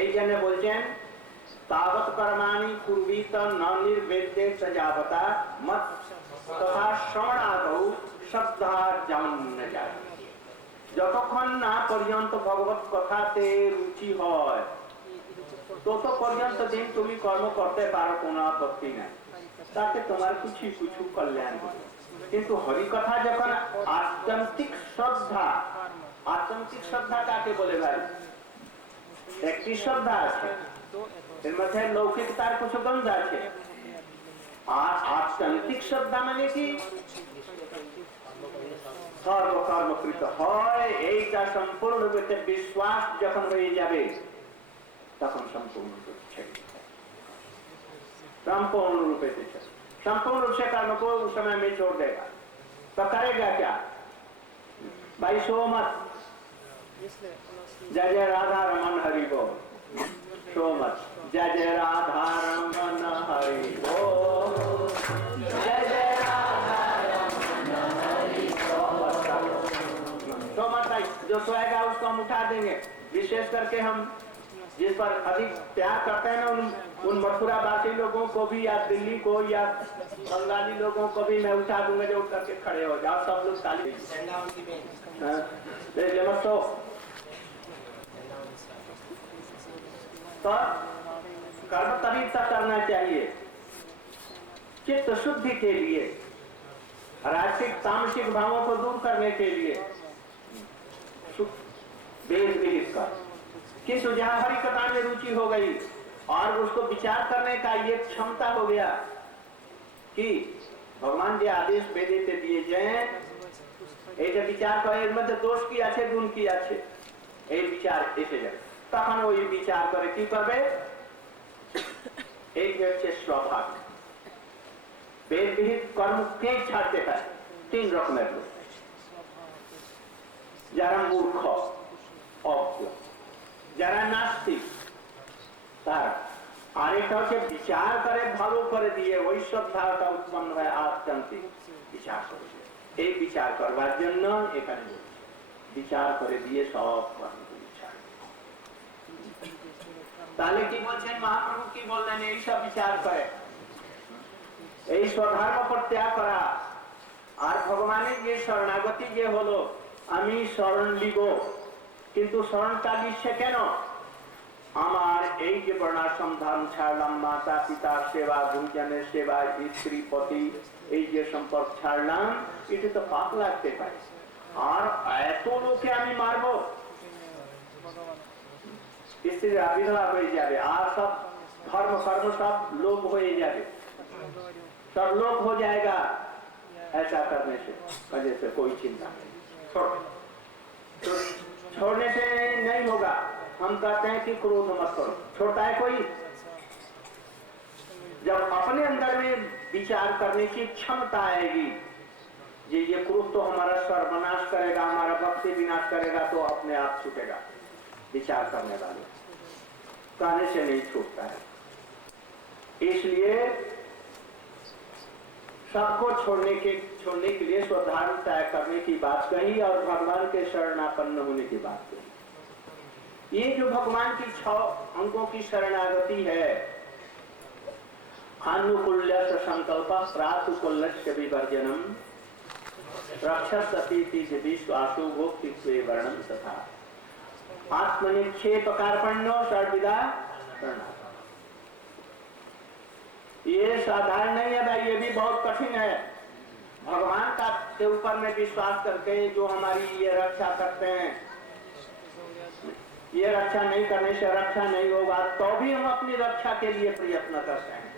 এই জন্য বলছেন তাবৎ কর্মাণি কুর্বীত ন নির্বেদ্যে সজাবতা মত তথা শরণাগৌ শ্রদ্ধা যেমন যায় যতক্ষণ না পর্যন্ত ভগবত কথাতে রুচি হয় তত পর্যন্ত দিন তুমি কর্ম করতে পারো কোনো আপত্তি নাই তাতে তোমার কিছু কিছু কল্যাণ হবে কিন্তু হরিকথা যখন আত্যন্তিক শ্রদ্ধা কাকে বলে ভাই একটি শ্রদ্ধা আছে এর মধ্যে লৌকিকতার কিছু গন্ধ আছে আর আত্যন্তিক শ্রদ্ধা মানে কি সর্বকর্মকৃত হয় এইটা সম্পূর্ণরূপে বিশ্বাস যখন হয়ে যাবে তখন संपूर्ण रूप से कर्म को उस समय में छोड़ देगा तो करेगा क्या भाई सो मत जय जय राधा रमन हरि बोल सो मत जय जय राधा रमन हरि बोल जय जय राधा रमन हरि बोल सो मत जो सोएगा उसको हम उठा देंगे विशेष करके हम जिस पर अधिक प्यार करते हैं ना उन मथुरावासी लोगों को भी या दिल्ली को या बंगाली लोगों को भी मैं उठा दूंगा जो उठ करके खड़े हो जाओ सब लोग ताली तो कर्म तभी तक करना चाहिए चित्त शुद्धि के लिए राजसिक तामसिक भावों को दूर करने के लिए वेद विहित कर किंतु जहां हरि कथा में रुचि हो गई और उसको विचार करने का ये क्षमता हो गया कि भगवान जी आदेश बेदे दिए जाए এটা বিচার করে এর মধ্যে দোষ কি আছে গুণ কি আছে এই বিচার এসে যায় তখন ওই বিচার করে কি করবে এই হচ্ছে স্বভাব বেদ বিহিত কর্ম কে ছাড়তে পারে তিন রকমের লোক যারা মূর্খ অজ্ঞ যারা নাস্তিক তার আরেকটা হচ্ছে বিচার করে ভালো করে দিয়ে ওই শ্রদ্ধাটা উৎপন্ন হয় আত্মান্তিক বিচার করে এই বিচার করবার জন্য এখানে বিচার করে দিয়ে সব বিচার তাহলে কি বলছেন মহাপ্রভু কি বললেন এই সব বিচার করে এই স্বধর্ম পরিত্যাগ করা আর ভগবানের যে শরণাগতি যে হলো আমি শরণ লিব কিন্তু শরণটা লিখছে কেন আমার এই যে বর্ণাশ্রম ধর্ম ছাড়লাম মাতা পিতার সেবা গুরুজনের সেবা স্ত্রী পতি এই যে সম্পর্ক ছাড়লাম এটা তো পাপ লাগতে পারে আর এত লোকে আমি মারবো স্ত্রীর বিধবা হয়ে যাবে আর সব ধর্ম কর্ম সব লোপ হয়ে যাবে सब लोप हो जाएगा ऐसा करने से वजह से कोई चिंता नहीं तो छोड़ने से नहीं होगा हम कहते हैं कि क्रोध मत करो छोड़ता है कोई जब अपने अंदर में विचार करने की क्षमता आएगी ये क्रोध तो हमारा सर्वनाश करेगा हमारा भक्ति विनाश करेगा तो अपने आप छूटेगा विचार करने वाले कहने से नहीं छूटता है इसलिए सबको छोड़ने के लिए स्वधर्म तय करने की बात कही और भगवान के शरणापन्न होने की बात कही ये जो भगवान की 6 अंगों की शरणागति है अनुकूल्य संकल्प प्रातुकूल्य विवर्जनम रक्षसती विश्वासु भोक्ति वर्णम तथा आत्मनिक्षेप कार्पण्यो सर्वविदा शरणागति ये साधारण नहीं है भाई ये भी बहुत कठिन है भगवान का के ऊपर में विश्वास करके जो हमारी ये रक्षा करते हैं ये रक्षा नहीं करने से रक्षा नहीं होगा तो भी हम अपनी रक्षा के लिए प्रयत्न करते हैं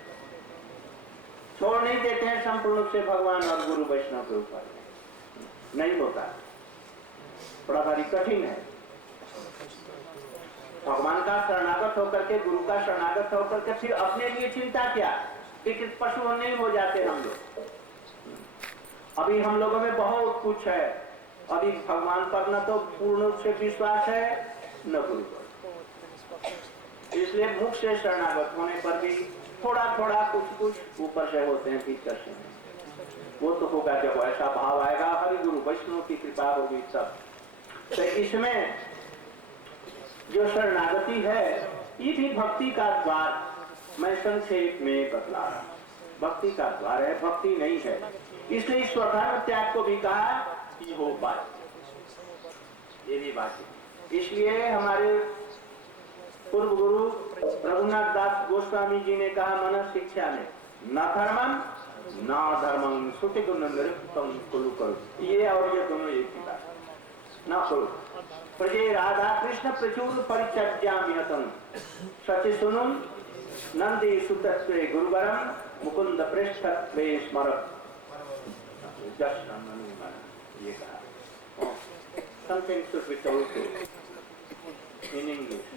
छोड़ नहीं देते हैं संपूर्ण रूप से भगवान और गुरु वैष्णव के ऊपर नहीं होता, बड़ा भारी कठिन है। भगवान का शरणागत होकर के, गुरु का शरणागत होकर के फिर अपने लिए चिंता क्या, विकृत पशु नहीं हो जाते हम लोग। अभी हम लोगों में बहुत कुछ है, अभी भगवान पर न तो पूर्ण रूप से विश्वास है न गुरु पर, इसलिए मुख से शरणागत होने पर भी थोड़ा थोड़ा कुछ कुछ ऊपर से होते हैं, भीतर से वो तो होगा जब ऐसा भाव आएगा, हरि गुरु वैष्णव की कृपा होगी सब। तो इसमें जो शरणागति है ये भी भक्ति का द्वार, मैं संक्षेप में बतला रहा, भक्ति का द्वार है, भक्ति नहीं है। इसलिए स्वधर्म त्याग को भी कहा कि हो बात, ये भी बात है। इसलिए हमारे पूर्व गुरु रघुनाथ दास गोस्वामी जी ने कहा मन शिक्षा में, न धर्मम न धर्मम सुति गुण निरुक्तम कुरु करो, ये और ये दोनों एक ही बात, न करो। प्रजे राधा कृष्ण प्रचुर परिचर्यामिहतम सचि सुनुम नंदी सुतत्वे गुरुवरम मुकुंद पृष्ठत्वे स्मरत, ये कहा। Something should be told to in English.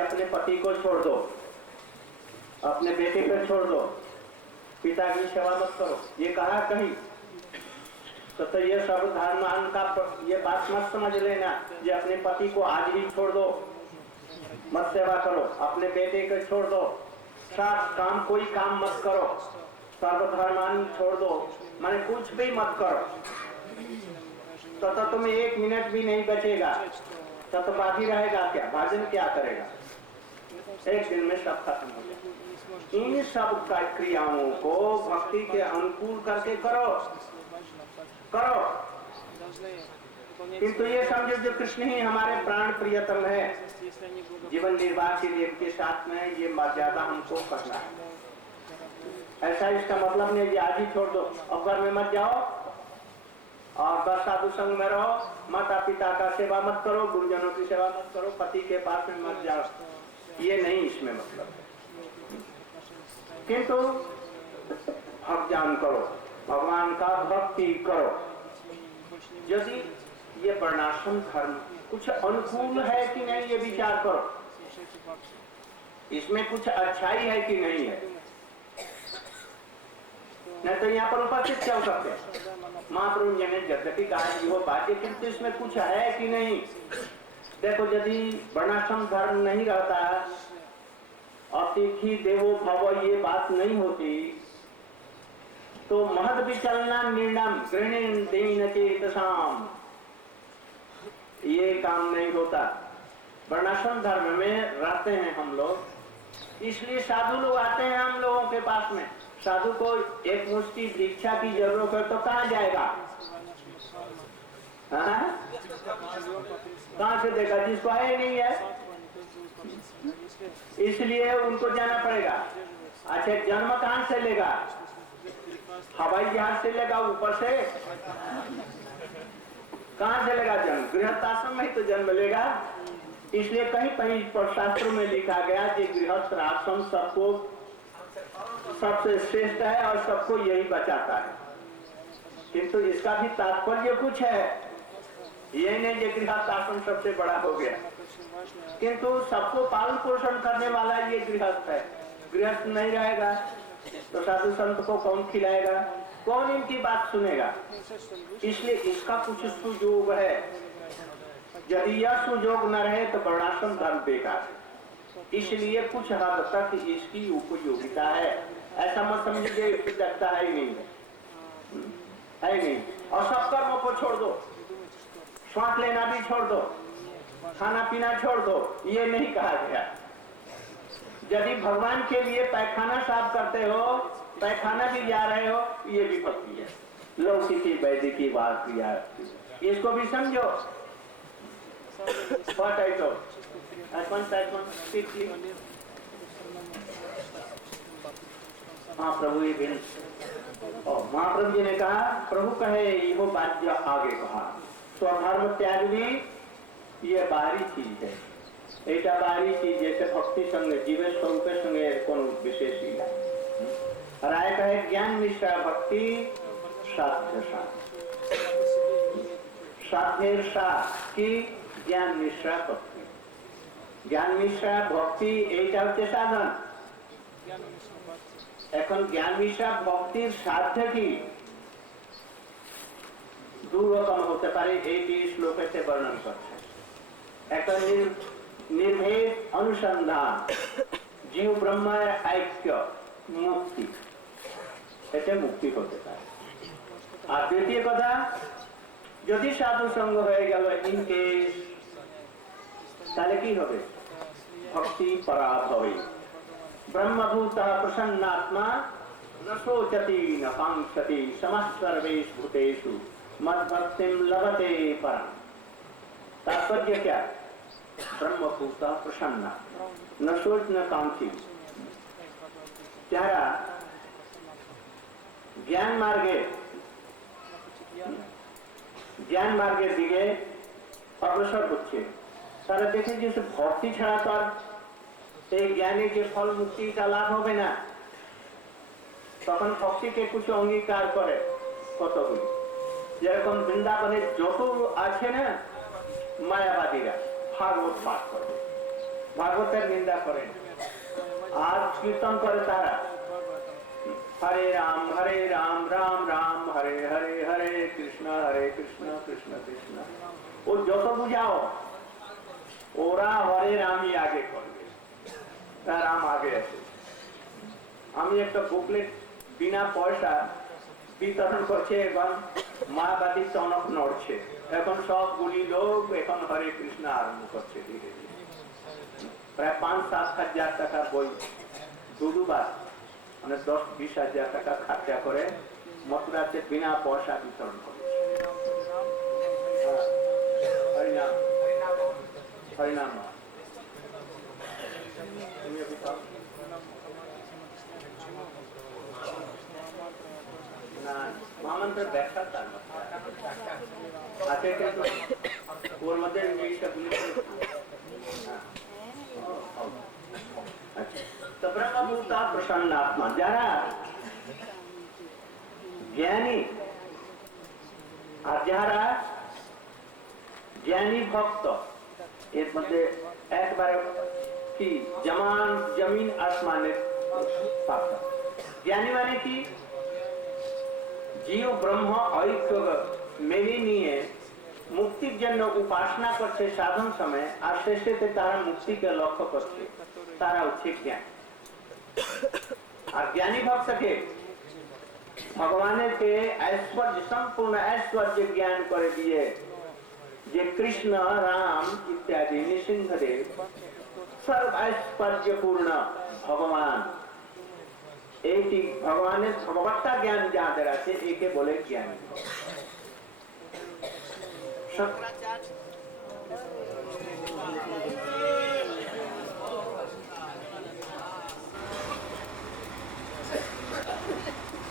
अपने पति को छोड़ दो, अपने बेटे को छोड़ दो, पिता की सेवा मत करो, ये कहा कहीं तो ये सब धर्मान का ये बात मत समझ लेना, ये अपने पति को आज ही छोड़ दो, मत सेवा करो, अपने बेटे को छोड़ दो, साथ काम कोई काम मत करो, सर्वधर्मान छोड़ दो, माने कुछ भी मत करो, तो तुम्हें 1 मिनट भी नहीं बचेगा, तो बाकी रहेगा क्या, भाजन क्या करेगा, एक दिन में सब खत्म हो जाए। इन सब का क्रियाओं को भक्ति के अनुकूल करके करो करो, किंतु ये समझो जो कृष्ण ही हमारे प्राण प्रियतम है, जीवन निर्वाह के लिए के साथ में ये मर्यादा हमको करना है। ऐसा इसका मतलब नहीं आज ही छोड़ दो, अब घर में मत जाओ और बस साधु संग में रहो, माता पिता का सेवा मत करो, गुरुजनों की सेवा मत करो, पति के पास में मत जाओ, ये नहीं इसमें मतलब है। किंतु भक्ति करो, भगवान का भक्ति करो। यदि ये वर्णाश्रम धर्म कुछ अनुकूल है कि नहीं ये विचार करो, इसमें कुछ अच्छाई है कि नहीं है, नहीं तो यहाँ पर उपस्थित चल सकते हैं। महाप्रभु जी ने यद्यपि कहा वो बात, किंतु इसमें कुछ है कि नहीं। देखो यदि वर्णाश्रम धर्म नहीं रहता, अतिथि देवो भव ये बात नहीं होती, तो महद विचलना निर्णम गृहण देन चेतसाम ये काम नहीं होता। वर्णाश्रम धर्म में रहते हैं हम लोग, इसलिए साधु लोग आते हैं हम लोगों के पास में। साधु को एक मुष्टि भिक्षा की जरूरत है तो कहाँ जाएगा, कहाँ से देगा, जिसको है नहीं है, इसलिए उनको जाना पड़ेगा। अच्छा जन्म कहाँ से लेगा, हवाई जहाज से लेगा, ऊपर से कहाँ से लेगा जन्म, गृहस्थाश्रम में ही तो जन्म लेगा। इसलिए कहीं कहीं पर शास्त्रों में लिखा गया कि गृहस्थ आश्रम सबको सबसे श्रेष्ठ है और सबको यही बचाता है, किंतु इसका भी तात्पर्य कुछ है, ये नहीं कि गृहस्थ आश्रम सबसे बड़ा हो गया, किंतु सबको पालन पोषण करने वाला ये गृहस्थ है। गृहस्थ नहीं रहेगा तो साधु संत को कौन खिलाएगा, कौन इनकी बात सुनेगा। इसलिए इसका कुछ सुयोग है, यदि यह सुयोग न रहे तो वर्णाश्रम धर्म बेकार है। इसलिए कुछ हद तक इसकी उपयोगिता है, ऐसा मत समझिए लगता है ही नहीं है नहीं। और सब कर्मों को छोड़ दो, श्वास लेना भी छोड़ दो, खाना पीना छोड़ दो, ये नहीं कहा गया। यदि भगवान के लिए पैखाना साफ करते हो, पैखाना भी जा रहे हो, ये भी भक्ति है। लौकिकी वैदिकी बात क्रिया, इसको भी समझो। What I told. That one, quickly. हाँ प्रभु ये और महाप्रभु जी ने कहा, प्रभु कहे यो वाद्य आगे कहा, स्वधर्म त्याग भी ये बाहरी चीज है, এটা बाहरी चीज जैसे भक्ति संगे जीवन स्वरूप संगे कोन विशेष ही है। राय कहे ज्ञान मिश्रा भक्ति साध्य साध्येर साथ की ज्ञान मिश्रा भक्ति, ज्ञान मिश्रा भक्ति এইটা হচ্ছে সাধন। এখন জ্ঞান মিশ্রা ভক্তির সাধ্য কি দুরকম হতে পারে, এইটি শ্লোকেতে বর্ণন করছে। একটা निर्भेद अनुसंधान, जीव ब्रह्म ऐक्य मुक्ति, ऐसे मुक्ति होते पारे। और द्वितीय कथा, यदि साधु संग হয়ে গেল ইনকে তাহলে কি হবে? भक्ति पराभवे ब्रह्मभूत प्रसन्नात्मा न शोचति न कांक्षति समः सर्वेषु भूतेषु मद्भक्तिं लभते परम। तात्पर्य क्या? ब्रह्मभूत प्रसन्न न शोच न कांक्षी, যারা জ্ঞান মার্গের দিকে অগ্রসর হচ্ছে, তারা দেখে যে ভক্তি ছাড়া তার এই জ্ঞানের যে ফল মুক্তিটা লাভ হবে না, তখন ভক্তিকে কিছু অঙ্গীকার করে কতগুলি। যেরকম বৃন্দাবনের যত আছে না মায়াবাদীরা ভাগবত পাঠ করে, ভাগবতের নিন্দা করে আর কীর্তন করে তারা হরে রাম রাম রাম হরে হরে হরে কৃষ্ণ কৃষ্ণ কৃষ্ণ। ও যত বুঝাও ওরা হরে রামই আগে করবে, রাম আগে আছে। আমি একটা বুকলেট বিনা পয়সা বিতরণ করছে এবং মায়াবাদী টনক নড়ছে। এখন সবগুলি লোক এখন হরে কৃষ্ণ আরম্ভ করছে ধীরে ধীরে। প্রায় 5-7 হাজার টাকার বই দুবার মানে 10-20 হাজার টাকা খরচা করে মথুরাতে বিনা পয়সা বিতরণ করে। হরিনাম হরিনাম না মহামন্ত্রের ব্যাখ্যা তার আছে, কিন্তু ওর মধ্যে তো ব্রহ্মভূত প্রসন্নাত্মা যারা জ্ঞানী আর যারা জ্ঞানী ভক্ত, এর মধ্যে একবারে কি জমিন আসমানের পার্থক্য। জ্ঞানী মানে কি? जीव ब्रह्म ऐक्य मेने निये मुक्तिर जन्य उपासना करछे साधन समय और शेषेते तारा मुक्ति के लक्ष्य करछे, तारा हच्छे ज्ञान। और ज्ञानी भक्त के भगवानेर के ऐश्वर्य संपूर्ण ऐश्वर्य ज्ञान करे दिए जे कृष्ण राम इत्यादि नृसिंहदेव सर्व ऐश्वर्यपूर्ण भगवान, এইটি ভগবানের ভগবত্তা জ্ঞান যাদের আছে একে বলে জ্ঞানী।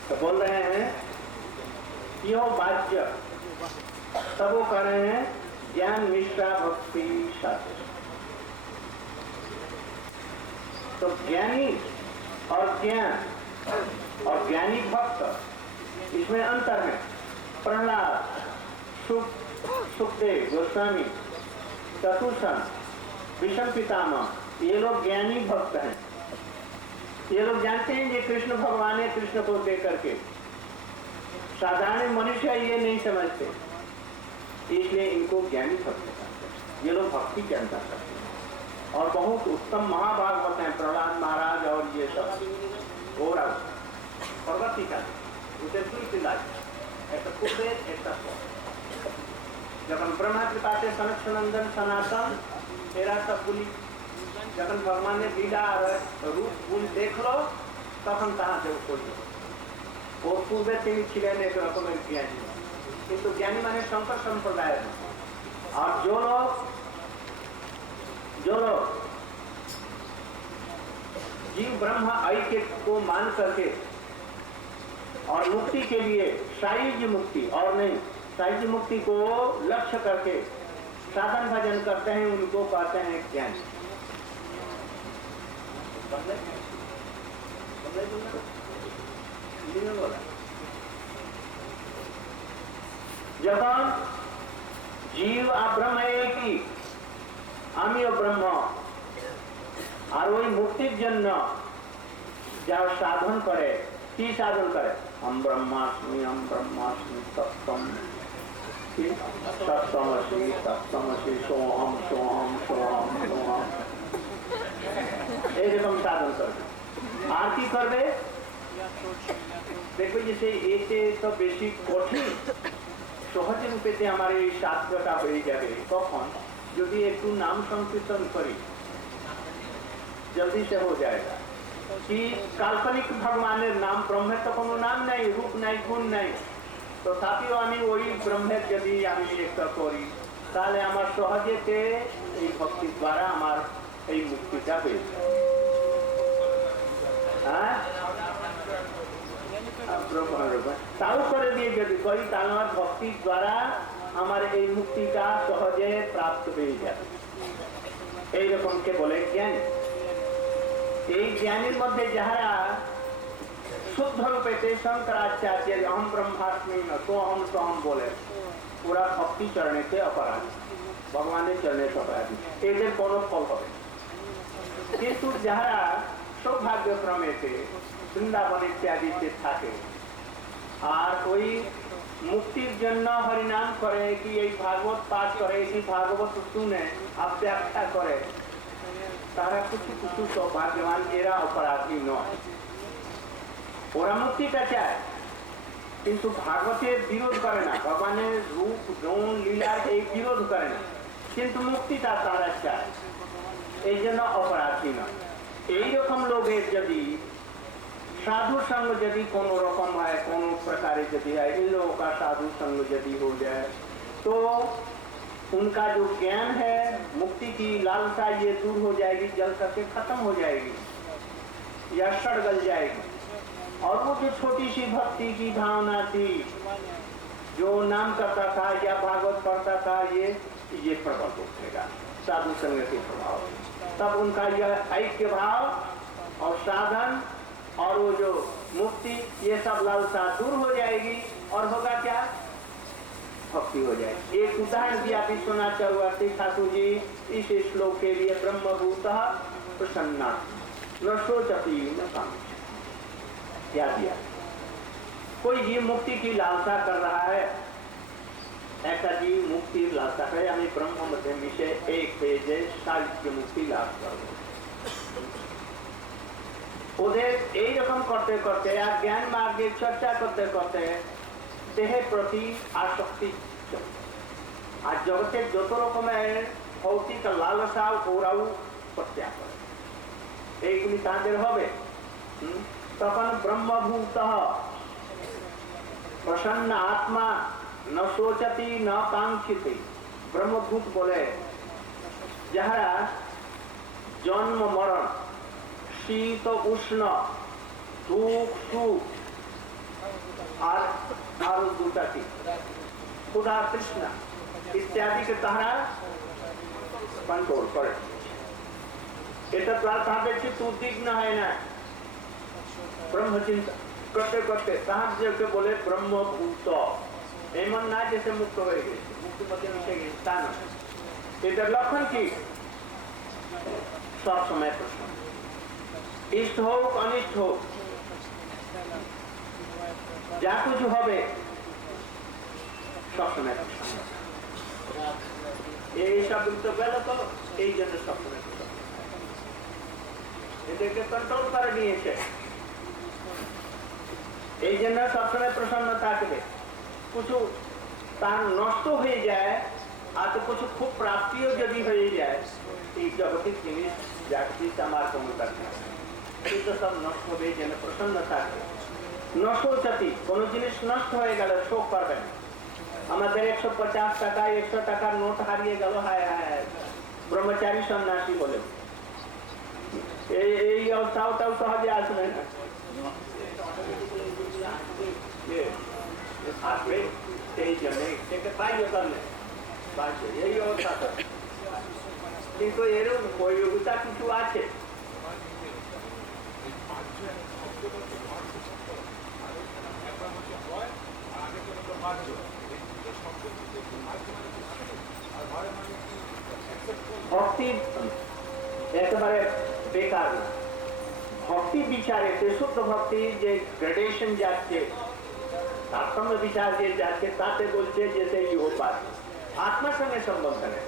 तो बोल रहे हैं यो वाच्य, तब वो कर रहे हैं ज्ञान मिश्रा भक्ति शास्त्र। तो ज्ञानी और ज्ञान और ज्ञानी भक्त इसमें अंतर है। प्रहलाद, सुखदेव गोस्वामी, चतुर्सन, विषम पितामह, ये लोग ज्ञानी भक्त हैं। ये लोग जानते हैं कि कृष्ण भगवान है, कृष्ण को दे करके। साधारण मनुष्य ये नहीं समझते, इसलिए इनको ज्ञानी भक्त कहते हैं। ये लोग भक्ति के अंतर करते हैं और बहुत उत्तम महाभागवत हैं प्रहलाद महाराज और ये सब। पर्वती का उसे जब ब्रह्मा कृपा से सनक सनंदन सनातन तेरा सब गुली जब भगवान ने लीला रूप गुण देख लो तक वो पूर्वे छिलें एक रकम ज्ञानी, किंतु ज्ञानी माने शंकर संप्रदाय। और जो लोग जीव ब्रह्म ऐक्य को मान करके और मुक्ति के लिए सायुज्य मुक्ति और नहीं, सायुज्य मुक्ति को लक्ष्य करके साधन भजन करते हैं, उनको कहते हैं ज्ञान। যখন জীব আর ব্রহ্ম একই, আমিও ব্রহ্ম, আর ওই মুক্তির জন্য যারা সাধন করে, কি সাধন করে? हम ब्रह्मास्मि तत्त्वम तत्त्वमसि सोहम सोहम सोहम सोहम, এইরকম সাধন করবে। আর কি করবে? দেখবে যে সেই এতে তো বেশি কঠিন, সহজে রূপেতে আমার এই শাস্ত্রটা হয়ে যাবে। কখন? যদি একটু নাম সংকীর্তন করি, जल्दी से हो जाएगा। कि काल्पनिक भगवाনের নাম, ব্রহ্মের তো কোনো নাম নাই, রূপ নাই, গুণ নাই, তথাপিও আমি ওই ব্রহ্মের যদি আমি একটা করি, তাহলে আমার সহজেতে এই ভক্তির দ্বারা আমার এই মুক্তিটা পেয়ে যায়। হ্যাঁ, তাও করে দিয়ে যদি করি, তাহলে আমার ভক্তির দ্বারা আমার এই মুক্তিটা সহজে প্রাপ্ত হয়ে যাবে। এইরকমকে বলে জ্ঞান। এই জ্ঞানের মধ্যে যারা শুদ্ধ রূপেতে শঙ্করাচার্যের অহম ব্রহ্মাস্মি সোহম সোহম বলে, ওরা ভক্তি চরণেতে অপরাধী, ভগবানের চরণে অপরাধী, এদের কোনো ফল হবে। কিন্তু যারা সৌভাগ্যক্রমেতে বৃন্দাবন ইত্যাদিতে থাকে আর ওই মুক্তির জন্য হরিনাম করে, কি এই ভাগবত পাঠ করে, কি ভাগবত শুনে ব্যাখ্যা করে, তারা কিছু কিছু সৌভাগ্যবান, এরা অপরাধী নয়। ওরা মুক্তিটা চায়, কিন্তু ভাগবতের বিরোধ করে না, ভগবানের রূপ গুণ লীলার এই বিরোধ করে না, কিন্তু মুক্তিটা তারা চায়, এই জন্য অপরাধী নয়। এইরকম লোকের যদি साधु संग यदि कोनो रकम है, कोनो प्रकार यदि है, इन लोगों का साधु संग यदि हो जाए तो उनका जो ज्ञान है, मुक्ति की लालसा ये दूर हो जाएगी, जल करके खत्म हो जाएगी या सड़ गल जाएगी। और वो जो छोटी सी भक्ति की भावना थी, जो नाम करता था या भागवत पढ़ता था, ये प्रबल उठेगा साधु संग के प्रभाव। तब उनका यह ऐक्य भाव और साधन और वो जो मुक्ति, ये सब लालसा दूर हो जाएगी और होगा क्या? भक्ति हो जाएगी। एक उदाहरण दिया विश्वनाथ चक्रवर्ती ठाकुर जी इस श्लोक के लिए, ब्रह्मभूतः प्रसन्ना न शोचति न कांक्षति। क्या दिया? कोई जीव मुक्ति की लालसा कर रहा है, ऐसा जीव मुक्ति लालसा करे, हमें ब्रह्म मध्य विषय एक पेजे साहित्य मुक्ति लाभ करो। ওদের এইরকম করতে করতে আর জ্ঞান মার্গের চর্চা করতে করতে দেহের প্রতি আসক্তি, আর জগতের যত রকমের ভৌতিক লালসা ওরাও প্রত্যাগ করে, এইগুলি তাদের হবে। তখন ব্রহ্মভূত প্রসন্ন আত্মা ন শোচতি ন কাঙ্ক্ষিতি। ব্রহ্মভূত বলে যাহারা জন্ম মরণ, শীত উষ্ণ, দুঃখ সুখ আর আরো দুটা কি ক্ষুধা তৃষ্ণা ইত্যাদিকে তাহারা কন্ট্রোল করে। এটা দ্বারা তাদের চিত্ত উদ্বিগ্ন হয় না, ব্রহ্মচিন্তা করতে করতে তাহাদেরকে বলে ব্রহ্মভূত। এমন না যেতে মুক্ত হয়ে গেছে, মুক্তির মধ্যে মিশে গেছে, তা না। এটার লক্ষণ কি? সবসময় প্রশ্ন, ইষ্ট হোক অনিষ্ট হোক, যা কিছু হবে সবসময় এই সব তো গেল, তো এই জন্য সবসময় এদেরকে কন্ট্রোল করে নিয়েছে, এই জন্য সবসময় প্রসন্ন থাকবে। কিছু তার নষ্ট হয়ে যায় আর তো কিছু খুব প্রাপ্তিও যদি হয়ে যায়, এই জগতিক জিনিস জাগতিক আমার কোনো কাছে তো সব নষ্ট হবে, যেন প্রসন্ন থাকবে। নশোচতি, কোন জিনিস নষ্ট হয়ে গেল শোক করবেন। আমাদের 150 টাকা 100 টাকার নোট হারিয়ে গেল, হায় হায় ব্রহ্মচারী সন্ন্যাসী বলে, এই অবস্থাটাও সহজে আসবে না। আসবে সেই জন্য এটাকে বাহ্য করলে বাহ্য এই অবস্থা কিন্তু এরকম প্রয়োগিতা কিছু আছে ভক্তি একেবারে বেকার না ভক্তি বিচারে শুদ্ধ ভক্তি যে গ্রেডেশন যাচ্ছে তারতম্য বিচার যে যাচ্ছে তাতে বলছে যে সেই ইহপাত আত্মার সঙ্গে সম্বন্ধ নেই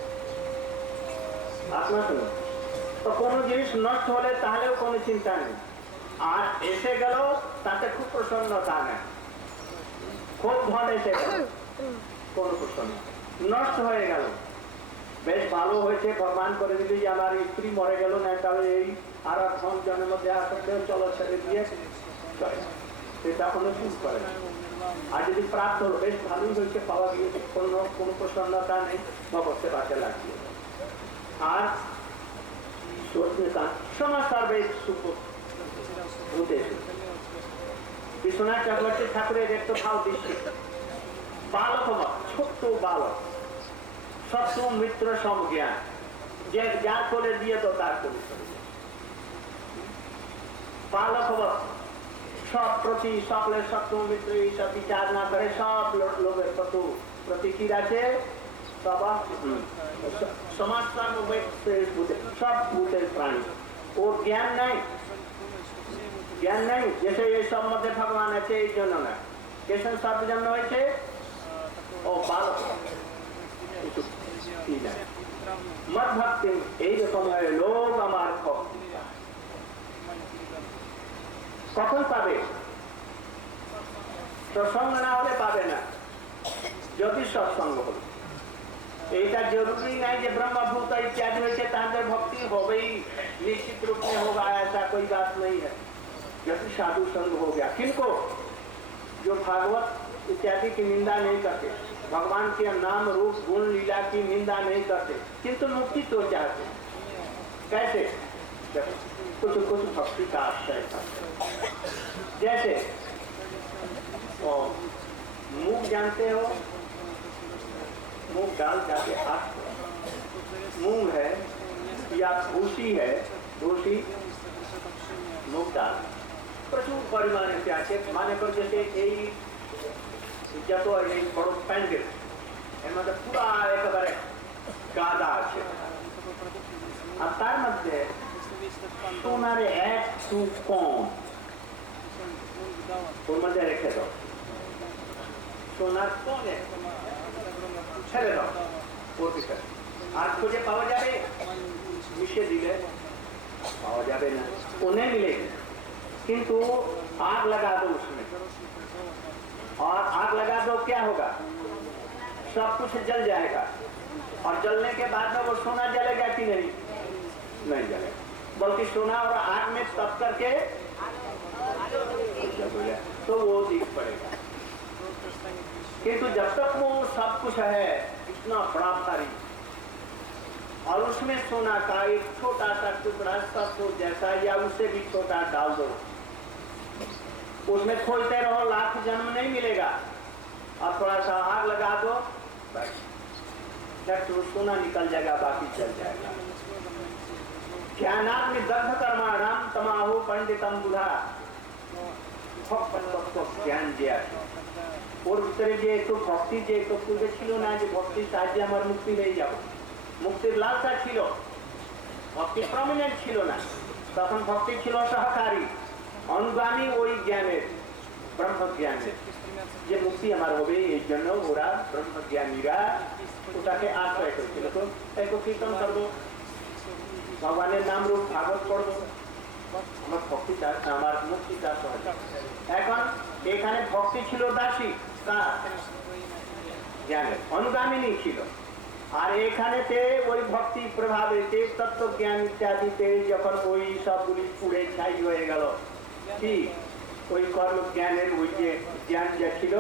আত্মার সঙ্গে তো কোনো জিনিস নষ্ট হলে তাহলেও কোনো চিন্তা নেই আর এসে গেল তাতে খুব প্রসন্নতা নেই খুব ধন এসে গেল কোনো প্রসন্ন নষ্ট হয়ে গেল বেশ ভালো হয়েছে ভগবান করে দিবি যে আমার স্ত্রী মরে গেল না তাহলে এই আর ধন জনের মধ্যে আসতেও চলো ছেড়ে দিয়ে চলে সেটা কোনো শুরু করে না আর যদি প্রাপ্ত হলো বেশ ভালোই হয়েছে পাওয়া গিয়েছে কোনো প্রসন্নতা নেই ভগবতে বাঁচে লাগছে আর সমাজ সার্ভে সুখ বিশ্বনাথ চক্রবর্তী ঠাকুরের একটু ভাব দৃষ্টি বালক ছোট্ট বালক শত্রু মিত্র সমজ্ঞান যে যা করে দিয়ে তো তার করে বালক সব প্রতি সকলের শত্রু মিত্র এইসব বিচার না করে সব লোকের প্রতি কি আছে সমাজ সব ভূতের প্রাণী ও জ্ঞান নাই যেসে এই সব মধ্যে ভগবান আছে এই জন্য না কেশন সব জন্য হয়েছে ও বালক মত ভক্তি এইরকম লোক আমার ভক্তি কখন পাবে সৎসঙ্গ না হলে পাবে না যদি সৎসঙ্গ হল এইটা জরুরি নাই যে ब्रह्मभूत इत्यादि হয়েছে তাদের ভক্তি হবেই निश्चित रूप में होगा ऐसा कोई बात नहीं है यदि साधु संग हो गया किनको जो भागवत इत्यादि की निंदा नहीं करते भगवान के नाम रूप गुण लीला की निंदा नहीं करते किंतु मुक्ति तो चाहते कैसे कुछ भक्ति का आश्रय करते जैसे मूंग जानते हो मूंग दाल जाके हाथ मूंग है या भूसी है भूसी मूंग दाल प्रचुर परिमाणे से आछे माने कर जैसे এই যত এই বড় প্যান্ডেল এর মধ্যে পুরা একেবারে গাদা আছে আর তার মধ্যে সোনারে একটু কম ওর মধ্যে রেখে দাও সোনার কমে ছেড়ে দাও ওর ভিতরে আর খুঁজে পাওয়া যাবে মিশিয়ে দিলে पावा जावे ना उन्हें मिलेगी किंतु आग लगा दो उसमें और आग लगा दो क्या होगा सब कुछ जल जाएगा और जलने के बाद में वो सोना जलेगा कि नहीं जलेगा बल्कि सोना और आग में तप करके तो वो दिख पड़ेगा किंतु जब तक वो सब कुछ है इतना बड़ा भारी और उसमें सोना का एक छोटा सा टुकड़ा सबको जैसा या उससे भी छोटा डाल दो उसमें खोलते रहो लाख जन्म नहीं मिलेगा और थोड़ा सा आग लगा दो बस तो सोना निकल जाएगा बाकी चल जाएगा ज्ञानाग्नि में दग्ध कर्माणाम तमाहु पंडितम बुधा ज्ञान दिया ওর ভিতরে যে একটু ভক্তি যে একটু পূর্বে ছিল না যে ভক্তির সাহায্যে আমার মুক্তি হয়ে যাব মুক্তির লালসা ছিল ভক্তি প্রমিনেন্ট ছিল না তখন ভক্তি ছিল সহকারী অনুগামী ওই জ্ঞানের ব্রহ্মজ্ঞানের যে মুক্তি আমার হবে এই জন্য ওরা ব্রহ্মজ্ঞানীরা ওটাকে আশ্রয় করেছিল তো একটু কীর্তন করবো ভগবানের নাম রূপ ভাগবত পড়বো আমার ভক্তি আমার মুক্তি চাষ হয় এখন এখানে ভক্তি ছিল দাসী জ্ঞানের অনুগামিনী ছিল আর এখানেতে ওই ভক্তি প্রভাবেতে তত্ত্ব জ্ঞান ইত্যাদিতে যখন ওই সবগুলি পুড়ে ছাই হয়ে গেল কি ওই কর্ম জ্ঞানের ওই যে জ্ঞান যা ছিল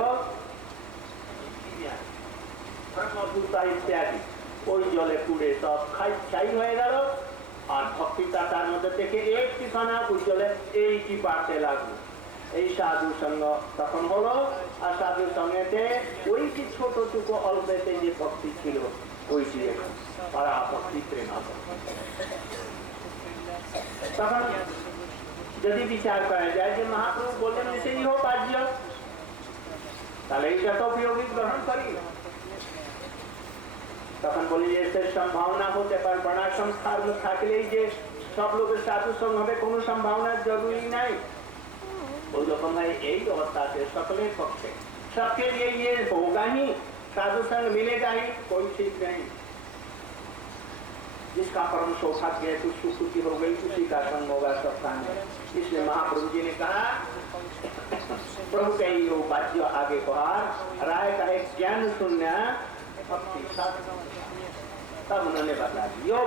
ব্রহ্মভূতা ইত্যাদি ওই জলে পুড়ে সব ছাই হয়ে গেল আর ভক্তিটা তার মধ্যে থেকে একটি খানা ওই জলে এইটি বাড়তে লাগলো এই সাধু সঙ্গ তখন হলো। আর সাধু সঙ্গেতে ওই যে ছোটটুকু অল্পেতে যে ভক্তি ছিল ওইটি পারা ভক্তি প্রেমাভক্তি। তখন যদি বিচার করা যায় যে মহাপ্রভু বললেন সেই হোক বাহ্য, তাহলে এইটা তো উপযোগী গ্রহণ করি। তখন বলি যে সম্ভাবনা হতে পারে বড়া সংস্থার থাকলেই যে সব লোকের সাধু সঙ্গ হবে কোনো সম্ভাবনা জরুরি নাই। ওই রকম ভাই এই অবস্থা আছে সকলের পক্ষে, सबके लिए ये होगा ही, साधु संग मिलेगा ही, कोई ठीक नहीं। जिसका परम सौभाग्य है उसको खुशी हो गई, उसी का संग होगा सबका नहीं। इसलिए महाप्रभु जी ने कहा प्रभु के यो वाद्य आगे बहार राय का एक ज्ञान सुनना भक्ति सब, तब उन्होंने बता दी यो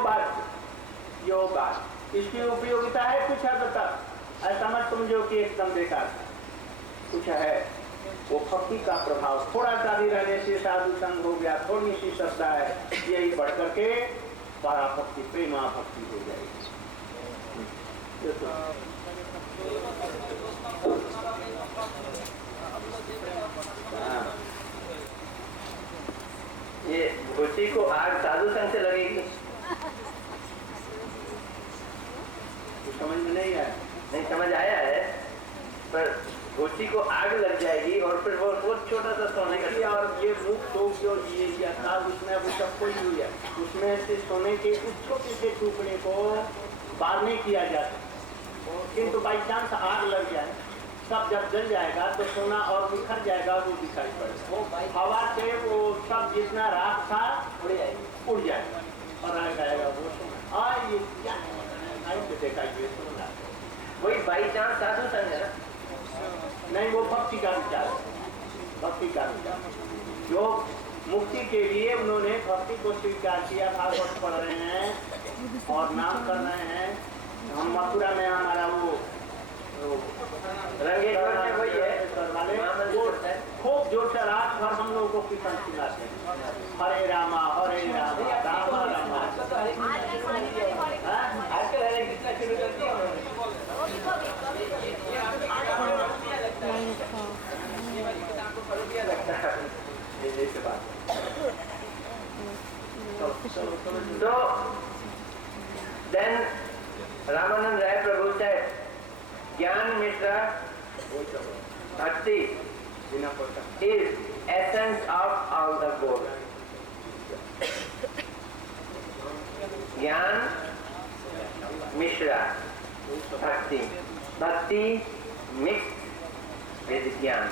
बात इसकी उपयोगिता है कुछ हद तक, ऐसा मत समझो कि एकदम बेकार कुछ है। वो भक्ति का प्रभाव थोड़ा सा भी रहने से साधु संग हो गया, थोड़ी सी श्रद्धा है, यही बढ़ करके परा भक्ति प्रेमा भक्ति हो जाएगी। ये घोटी को आग साधु संग से लगेगी, समझ में नहीं आया? नहीं समझ आया है, पर घोटी को आग लग जाएगी और फिर वो छोटा सा सोने का और ये मुख तो जो ये था उसमें वो सब कोई नहीं है, उसमें से सोने के उस छोटे से टुकड़े को बाहर नहीं किया जाता, किंतु बाई चांस आग लग जाए सब जब जल जाएगा तो सोना और बिखर जाएगा, वो दिखाई पड़ेगा। हवा से वो सब जितना राख था उड़ जाएगा और आ जाएगा वो सोना। ये क्या देखा ये सोना वही बाई चांस साधु संग है ना। नहीं, वो भक्ति का विचार है, भक्ति का विचार जो मुक्ति के लिए उन्होंने भक्ति को स्वीकार किया, भागवत पढ़ रहे हैं और नाम कर रहे हैं। हम मथुरा में हमारा वो रंगेश्वर में वही है वाले वो खूब जोर से रात भर हम लोगों को कीर्तन सुनाते हैं, हरे रामा रामा रामा। आजकल हरे कृष्णा शुरू कर दिया तो then Ramanand Rai Prabhu said, Gyan Mishra Bhakti is essence of all the gold. Gyan Mishra Bhakti. Bhakti mixed with Gyan.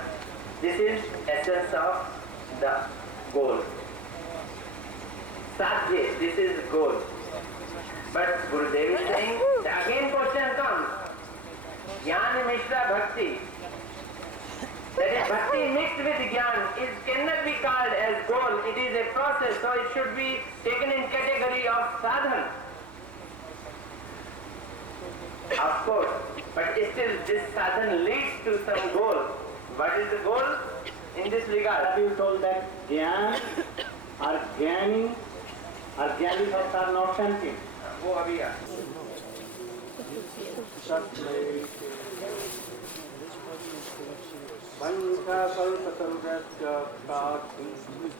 This is essence of the gold. Sadhya, this is gold. But Gurudev is saying, the again question comes, Gyan Mishra Bhakti. That is Bhakti mixed with Gyan cannot be called as goal. It is a process, so it should be taken in category of sadhan. Of course, but still this sadhan leads to some goal. What is the goal? In this regard, Have you told that Gyan or Gyani or Gyani bhakta are not sentient? वो अभी आ पंचकल्पतरुस्य